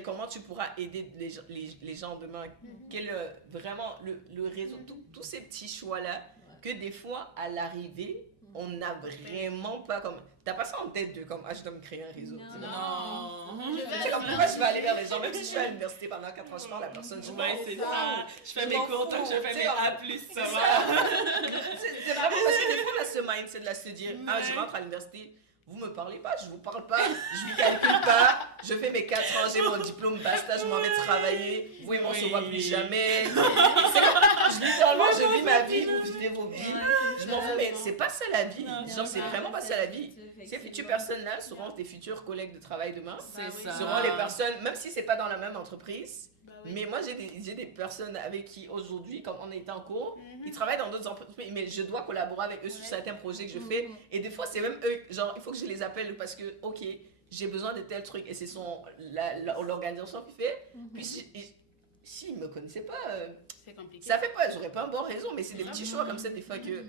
comment tu pourras aider les gens demain, vraiment le réseau, tous ces petits choix-là que des fois à l'arrivée, on n'a vraiment pas comme... T'as pas ça en tête de comme, je dois me créer un réseau. Non. C'est comme pourquoi je vais aller vers les gens, même si je suis à l'université pendant 4 ans, je parle à la personne. Je Ouais, c'est ça. Je fais mes m'en cours tant que je fous, fais tu mes sais, A+, ça C'est va. c'est vraiment parce que des fois on a ce mindset de se dire je rentre à l'université, vous me parlez pas, je vous parle pas, je vous calcule pas, je fais mes 4 ans, j'ai mon diplôme, basta, je m'en vais travailler, vous et moi on se voit plus jamais. Littéralement je vis ma vie, vous vivez vos vies, je m'en fous, mais c'est pas ça la vie, genre c'est vraiment pas ça la vie. Ces futures personnes-là seront tes futurs collègues de travail demain, C'est ça. seront les personnes, même si c'est pas dans la même entreprise. Mais moi, j'ai des personnes avec qui aujourd'hui, comme on est en cours, ils travaillent dans d'autres entreprises, mais je dois collaborer avec eux sur certains projets que je fais. Et des fois, c'est même eux, genre, il faut que je les appelle parce que, ok, j'ai besoin de tel truc. Et c'est l'organisation qui fait. Puis s'ils me connaissaient pas, C'est compliqué. ça fait pas, j'aurais pas un bon réseau, mais c'est des petits choix comme ça, des fois que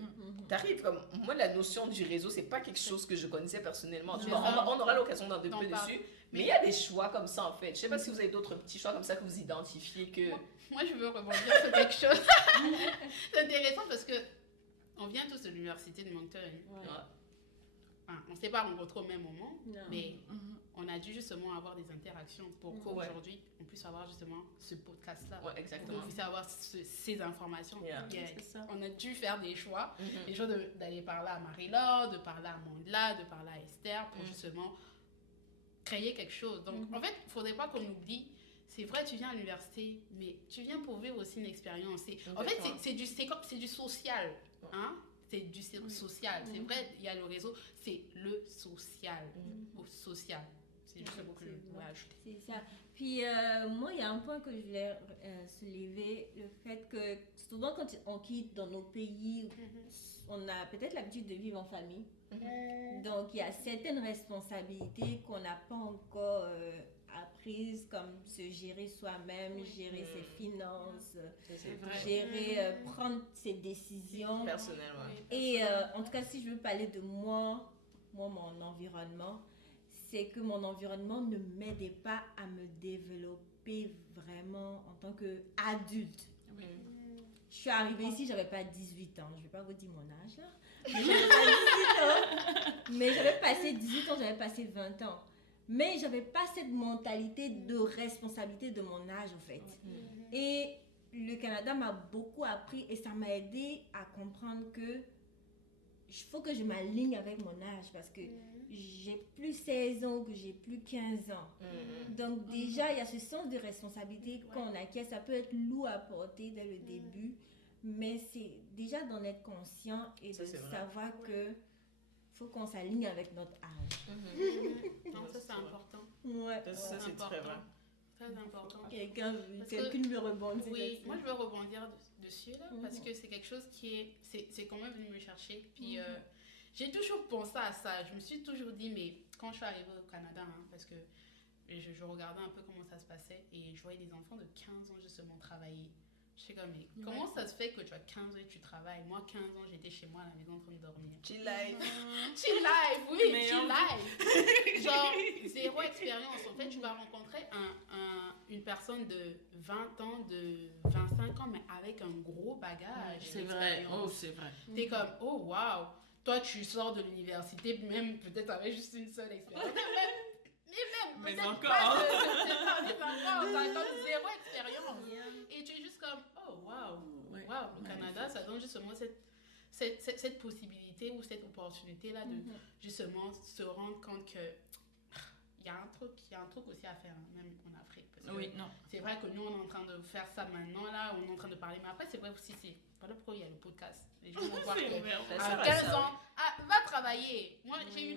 t'arrives. Comme moi, la notion du réseau, c'est pas quelque chose que je connaissais personnellement. Tu vois, on aura l'occasion d'en développer dessus. Mais il y a des choix comme ça en fait. Je sais pas si vous avez d'autres petits choix comme ça que vous identifiez que. Moi, je veux rebondir sur quelque chose. C'est intéressant parce que on vient tous de l'université de Moncton. On ne s'est pas rencontrés au même moment, mais on a dû justement avoir des interactions pour qu'aujourd'hui, on puisse avoir justement ce podcast-là. Ouais, exactement. On puisse avoir ces informations. C'est ça. On a dû faire des choix, des choix d'aller parler à Marie-Laure, de parler à Mandela, de parler à Esther pour justement créer quelque chose. Donc, en fait, il ne faudrait pas qu'on oublie, c'est vrai, tu viens à l'université, mais tu viens pour vivre aussi une expérience. En fait, c'est du social. Hein? C'est du social. C'est vrai, il y a le réseau, c'est le social. Au social. C'est juste ce que je voulais ajouter. C'est ça. Puis, moi, il y a un point que je voulais soulever, le fait que souvent, quand on quitte dans nos pays, on a peut-être l'habitude de vivre en famille. Donc, il y a certaines responsabilités qu'on n'a pas encore apprises, comme se gérer soi-même, gérer ses finances, gérer, prendre ses décisions. Personnellement. Et en tout cas, si je veux parler de moi, mon environnement, c'est que mon environnement ne m'aidait pas à me développer vraiment en tant qu'adulte. Je suis arrivée ici, j'avais pas 18 ans. Je vais pas vous dire mon âge là. Mais j'avais pas 18 ans. Mais j'avais passé 18 ans, j'avais passé 20 ans. Mais j'avais pas cette mentalité de responsabilité de mon âge en fait. Et le Canada m'a beaucoup appris et ça m'a aidé à comprendre que il faut que je m'aligne avec mon âge parce que j'ai plus 16 ans que j'ai plus 15 ans. Donc déjà, il y a ce sens de responsabilité qu'on acquiert. Ça peut être lourd à porter dès le début, mais c'est déjà d'en être conscient et de savoir que faut qu'on s'aligne avec notre âge. Non, ça c'est important. Ouais. Ça, c'est très vrai. Très important. Quelqu'un veut rebondir. Oui, moi je veux rebondir dessus là, parce que c'est quelque chose qui c'est quand même venu me chercher. Puis j'ai toujours pensé à ça. Je me suis toujours dit, mais quand je suis arrivée au Canada, parce que je regardais un peu comment ça se passait et je voyais des enfants de 15 ans justement travailler. Je suis comme, mais comment ça se fait que tu as 15 ans et tu travailles? Moi, 15 ans, j'étais chez moi à la maison en train de dormir. Chill life. Chill life, oui, Mais chill life. Genre, zéro expérience. En fait, tu vas rencontrer une personne de 20 ans, de 25 ans, mais avec un gros bagage. C'est vrai, d'expérience. oh c'est vrai. T'es comme, oh waouh, toi tu sors de l'université, même peut-être avec juste une seule expérience. Mais peut-être encore. pas t'as comme zéro expérience. Et tu es juste comme, oh waouh, Ouais. waouh, le Canada, ça donne justement cette possibilité ou cette opportunité-là de justement se rendre compte que il y a un truc aussi à faire, hein, même en Afrique. Parce que Oui, non. c'est vrai que nous, on est en train de faire ça maintenant, là, on est en train de parler, mais après, c'est vrai aussi, c'est voilà pourquoi il y a le podcast. Les gens vont voir C'est que vrai. Ça à sert à 15 ça, ans, va travailler. Moi, j'ai eu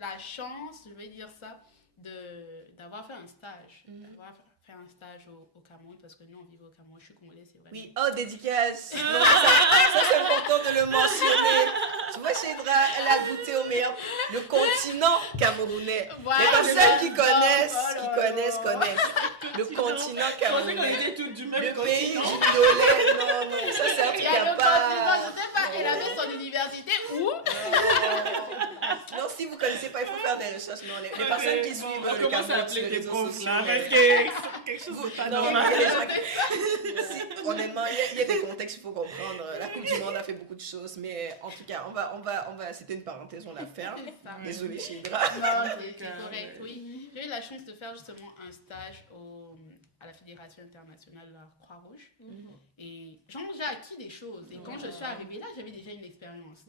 la chance, je vais dire ça, d'avoir fait un stage. D'avoir fait un stage au Cameroun, parce que nous, on vivait au Cameroun. Je suis congolaise, c'est vrai. Oui, oh, dédicace. Non, ça c'est important de le mentionner. Tu vois, Chédra, elle a goûté au meilleur, le continent camerounais. Voilà, Les personnes qui le- connaissent. Le continent Je pensais qu'on camerounais. était tous du même Le pays du continent. lait. Non, ça c'est un truc Il y a à le part. continent, je sais pas, elle avait son université où? Non, si vous connaissez pas, il faut faire des recherches. Non, les personnes qui suivent on le commence à Cameroun sur appeler les des réseaux profs sociaux. là, parce que c'est quelque chose de pas Non, normal. il y a des gens qui- honnêtement, il y a des contextes qu'il faut comprendre. La Coupe du Monde a fait beaucoup de choses, mais en tout cas, on va c'était une parenthèse, on la ferme. Désolée, Chidra. Non, c'est correct, oui. J'ai eu la chance de faire justement un stage à la Fédération internationale de la Croix-Rouge. Et genre, j'ai acquis des choses. Et quand je suis arrivée là, j'avais déjà une expérience.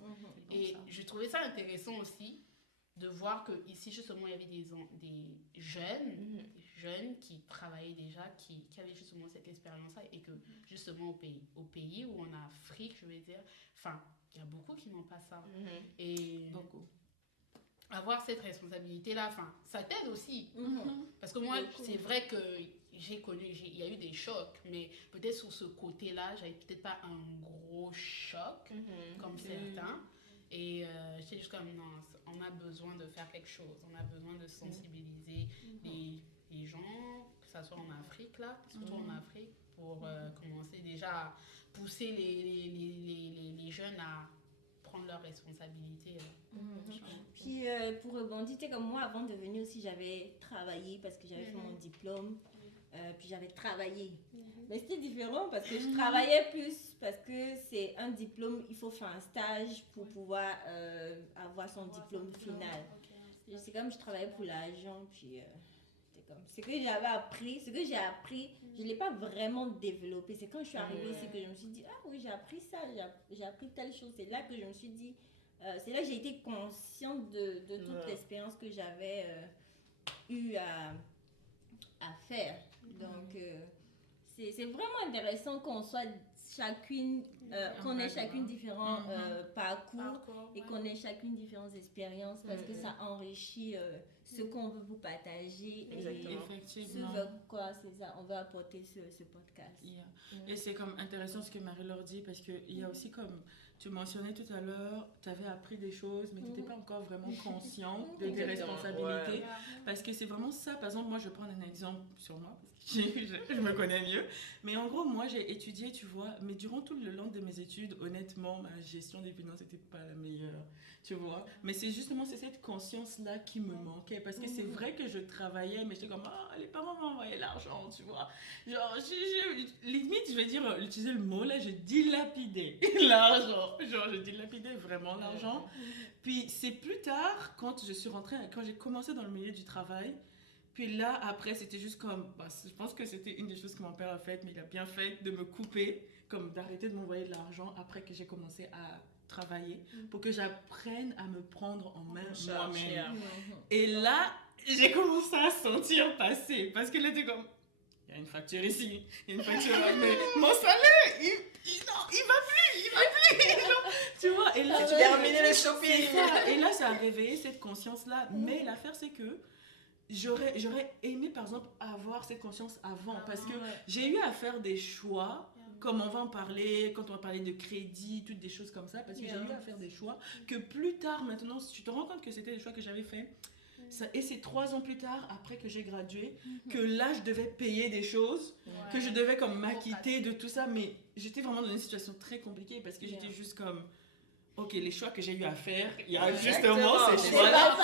Et je trouvais ça intéressant aussi de voir qu'ici, justement, il y avait des jeunes qui travaillaient déjà, qui avaient justement cette expérience-là. Et que, justement, au pays ou en Afrique, je vais dire, enfin, il y a beaucoup qui n'ont pas ça. Et Beaucoup. avoir cette responsabilité-là, enfin, ça t'aide aussi. Parce que moi, c'est vrai que il y a eu des chocs, mais peut-être sur ce côté-là, j'avais peut-être pas un gros choc comme certains. Et j'étais juste comme, non, on a besoin de faire quelque chose, on a besoin de sensibiliser les gens, que ce soit en Afrique, là, surtout en Afrique, pour commencer déjà à pousser les jeunes à prendre leurs responsabilités. Puis pour rebondir, tu sais, comme moi, avant de venir aussi, j'avais travaillé parce que j'avais fait mon diplôme. Puis j'avais travaillé. Mais c'était différent parce que je travaillais plus, parce que c'est un diplôme, il faut faire un stage pour pouvoir avoir son diplôme final. C'est comme je travaillais pour l'argent, puis c'était comme ce que j'ai appris, je ne l'ai pas vraiment développé. C'est quand je suis arrivée ici que je me suis dit, ah oui, j'ai appris ça, j'ai appris telle chose. C'est là que je me suis dit, c'est là que j'ai été consciente de toute l'expérience que j'avais eue à faire. Donc, c'est vraiment intéressant qu'on soit chacune, qu'on ait chacune différents parcours et qu'on ait chacune différentes expériences parce que ça enrichit ce qu'on veut vous partager Exactement. et Effectivement. ce vers quoi c'est ça, on veut apporter ce podcast. Et c'est comme intéressant ce que Marie-Laure dit parce qu'il y a aussi comme tu mentionnais tout à l'heure, tu avais appris des choses mais tu n'étais pas encore vraiment conscient de tes Exactement, responsabilités. Parce que c'est vraiment ça. Par exemple, moi je vais prendre un exemple sur moi parce que je me connais mieux. Mais en gros, moi j'ai étudié, tu vois, mais durant tout le long de mes études, honnêtement, ma gestion des finances n'était pas la meilleure, tu vois. Mais c'est justement cette conscience-là qui me manquait parce que c'est vrai que je travaillais, mais j'étais comme, ah, les parents m'envoyaient l'argent, tu vois. Genre, limite, je vais dire, utiliser le mot là, je dilapidais l'argent. Genre, je dilapidais vraiment l'argent. Puis c'est plus tard, quand j'ai commencé dans le milieu du travail, puis là, après, c'était juste comme, je pense que c'était une des choses que mon père a faites, mais il a bien fait de me couper, comme d'arrêter de m'envoyer de l'argent après que j'ai commencé à travailler, pour que j'apprenne à me prendre en main moi-même. Et là, j'ai commencé à sentir passer, parce que là, t'es comme, il y a une facture ici, il y a une facture là, mais mon salaire, il va plus, tu vois, et là, Tu terminé le shopping. c'est ça. Et là, ça a réveillé cette conscience-là, mais l'affaire, c'est que j'aurais aimé, par exemple, avoir cette conscience avant, parce que j'ai eu à faire des choix, comme on va en parler, quand on va parler de crédit, toutes des choses comme ça, parce que j'ai eu à faire des choix que plus tard, maintenant, si tu te rends compte que c'était des choix que j'avais faits, et c'est 3 ans plus tard, après que j'ai gradué, que là, je devais payer des choses, que je devais comme m'acquitter de tout ça, mais j'étais vraiment dans une situation très compliquée, parce que j'étais juste comme... ok, les choix que j'ai eu à faire, il y a Exactement, justement ces c'est choix-là.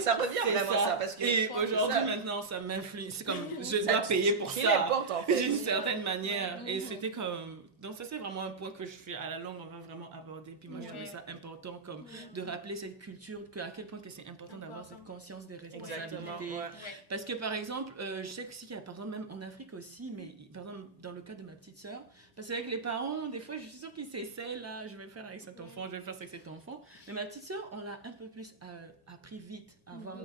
Ça revient vraiment ça. Parce que Et aujourd'hui, ça. maintenant, ça m'influence. C'est comme, je Ça dois payer pour crée ça. les portes, en fait. D'une certaine manière. Et c'était comme... Donc ça, c'est vraiment un point que je suis à la longue, on va vraiment aborder. Puis moi, je trouvais ça important comme de rappeler cette culture, à quel point que c'est important d'avoir cette conscience des responsabilités. Exactement, ouais. Parce que par exemple, je sais que qu'il y a par exemple, même en Afrique aussi, mais par exemple, dans le cas de ma petite sœur, parce qu'avec les parents, des fois, je suis sûre qu'ils s'essaient, là, je vais faire avec cet enfant, je vais faire ça avec cet enfant. Mais ma petite sœur, on l'a un peu plus appris vite à avoir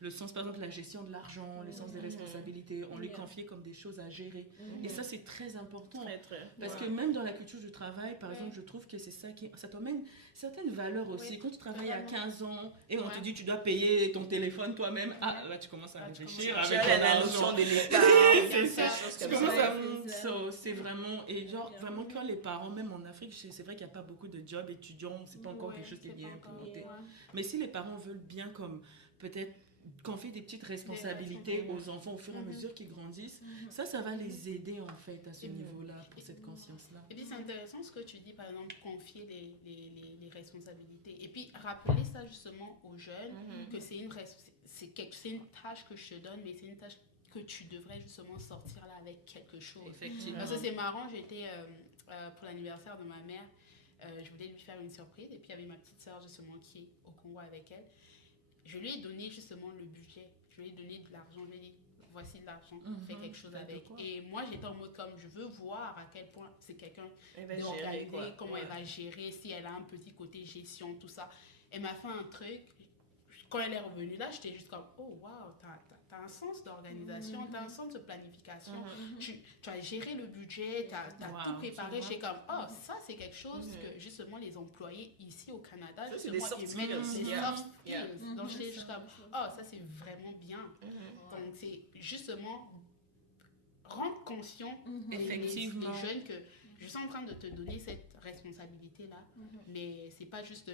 le sens, par exemple, la gestion de l'argent, le sens des responsabilités. On lui confiait comme des choses à gérer. Et ça, c'est très important. Très, très. Parce que même dans la culture du travail, par exemple, je trouve que c'est ça qui... Ça t'emmène certaines valeurs aussi. Quand tu travailles à 15 ans et on te dit tu dois payer ton téléphone toi-même, ah, là, tu commences à réfléchir avec la notion de l'État. C'est ça. Choses Tu comme commences ça. à... c'est vraiment... Et genre, vraiment, quand les parents, même en Afrique, c'est vrai qu'il n'y a pas beaucoup de jobs étudiants, c'est pas encore quelque chose qui est bien implémenté. Mais si les parents veulent bien, comme peut-être confier des petites responsabilités aux enfants au fur et à mesure qu'ils grandissent, ça va les aider en fait à ce niveau-là, pour cette conscience-là. Et puis c'est intéressant ce que tu dis, par exemple, confier les responsabilités. Et puis rappeler ça justement aux jeunes, que c'est une tâche que je te donne, mais c'est une tâche que tu devrais justement sortir là avec quelque chose. Effectivement. Parce que c'est marrant, j'étais pour l'anniversaire de ma mère, je voulais lui faire une surprise, et puis il y avait ma petite soeur justement qui est au Congo avec elle. Je lui ai donné justement le budget, je lui ai donné de l'argent, je lui ai dit voici de l'argent, fais quelque chose avec. Et moi j'étais en mode comme je veux voir à quel point c'est quelqu'un d'organisé, comment elle va gérer, si elle a un petit côté gestion, tout ça. Elle m'a fait un truc, quand elle est revenue là, j'étais juste comme oh waouh, t'as un sens d'organisation, t'as un sens de planification, tu as géré le budget, t'as tout préparé. J'étais comme oh, ça c'est quelque chose que justement les employés ici au Canada, ça, c'est des soft skills. Donc j'étais juste comme oh, ça c'est vraiment bien. Donc c'est justement rendre conscient les jeunes que je suis en train de te donner cette responsabilité là, mais c'est pas juste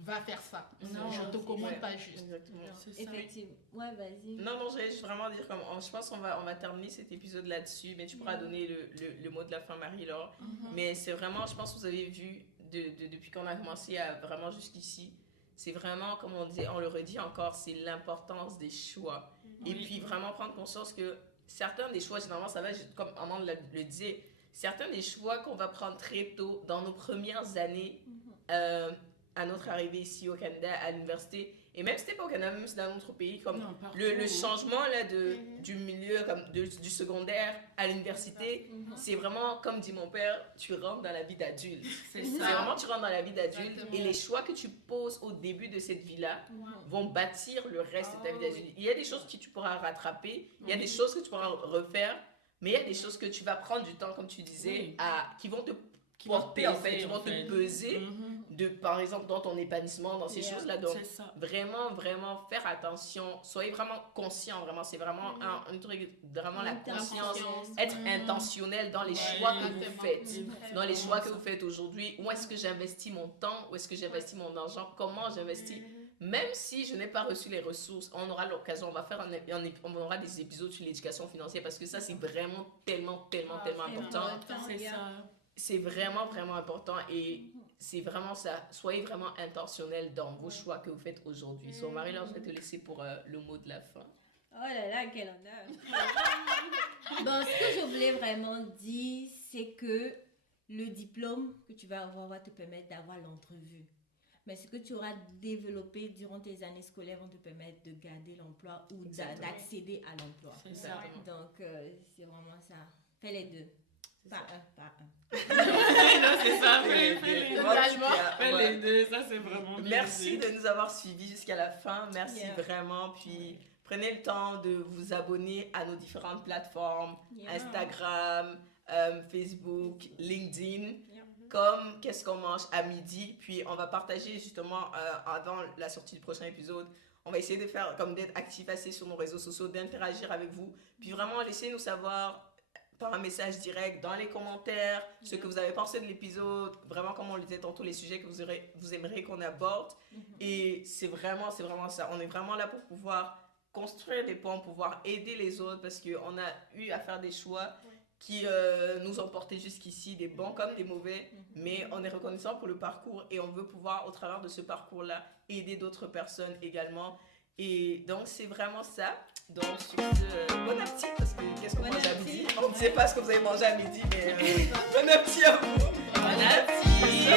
va faire ça. Non, je te commande pas juste. Exactement. Effectivement. Ouais, vas-y. Non, j'allais juste vraiment dire comme je pense qu'on va terminer cet épisode là-dessus, mais tu pourras donner le mot de la fin, Marie-Laure. Mais c'est vraiment, je pense que vous avez vu depuis qu'on a commencé à vraiment jusqu'ici, c'est vraiment, comme on le redit encore, c'est l'importance des choix. Et puis vraiment prendre conscience que certains des choix, généralement, ça va, comme Amanda le disait, certains des choix qu'on va prendre très tôt dans nos premières années, à notre arrivée ici au Canada, à l'université, et même si c'était pas au Canada, même si dans notre pays, comme le changement là, du milieu, comme du secondaire à l'université, c'est vraiment, comme dit mon père, tu rentres dans la vie d'adulte. C'est vraiment, tu rentres dans la vie d'adulte, et les choix que tu poses au début de cette vie-là vont bâtir le reste de ta vie d'adulte. Il y a des choses que tu pourras rattraper, il y a des choses que tu pourras refaire, mais il y a des choses que tu vas prendre du temps, comme tu disais, qui vont te porter, en fait, qui vont te peser, par exemple, dans ton épanouissement, dans ces choses-là. Donc, vraiment faire attention. Soyez vraiment conscient, vraiment. C'est vraiment un truc, vraiment la conscience. Être intentionnel dans les choix que vous faites. Dans les choix que vous faites aujourd'hui. Où est-ce que j'investis mon temps? Où est-ce que j'investis mon argent? Comment j'investis? Même si je n'ai pas reçu les ressources, on aura l'occasion, on aura des épisodes sur l'éducation financière parce que ça, c'est vraiment tellement important. C'est ça. C'est vraiment important et c'est vraiment ça. Soyez vraiment intentionnel dans vos choix que vous faites aujourd'hui. So, Marie-Laure, je vais te laisser pour le mot de la fin. Oh là là, quel honneur. Bon, ce que je voulais vraiment dire, c'est que le diplôme que tu vas avoir va te permettre d'avoir l'entrevue. Mais ce que tu auras développé durant tes années scolaires vont te permettre de garder l'emploi ou d'accéder à l'emploi. C'est ça. Donc, c'est vraiment ça. Fais les deux. Pas un. Non, c'est ça. Totalement. Les deux, ça c'est vraiment bien. Merci de nous avoir suivis jusqu'à la fin. Merci vraiment. Puis prenez le temps de vous abonner à nos différentes plateformes, Instagram, Facebook, LinkedIn. Comme Qu'est-ce qu'on mange à midi. Puis on va partager justement avant la sortie du prochain épisode. On va essayer de faire comme d'être actifs assez sur nos réseaux sociaux, d'interagir avec vous. Puis vraiment laissez-nous savoir par un message direct dans les commentaires ce que vous avez pensé de l'épisode, vraiment comme on le disait tantôt, les sujets que vous aimeriez qu'on aborde. Et c'est vraiment ça. On est vraiment là pour pouvoir construire des ponts, pouvoir aider les autres parce qu'on a eu à faire des choix qui nous ont portés jusqu'ici, des bons comme des mauvais, mais on est reconnaissant pour le parcours et on veut pouvoir, au travers de ce parcours-là, aider d'autres personnes également. Et donc, c'est vraiment ça. Donc, sur ce, bon appétit, parce que qu'est-ce qu'on mange à midi? On ne sait pas ce que vous avez mangé à midi, mais bon appétit à vous! Bon appétit!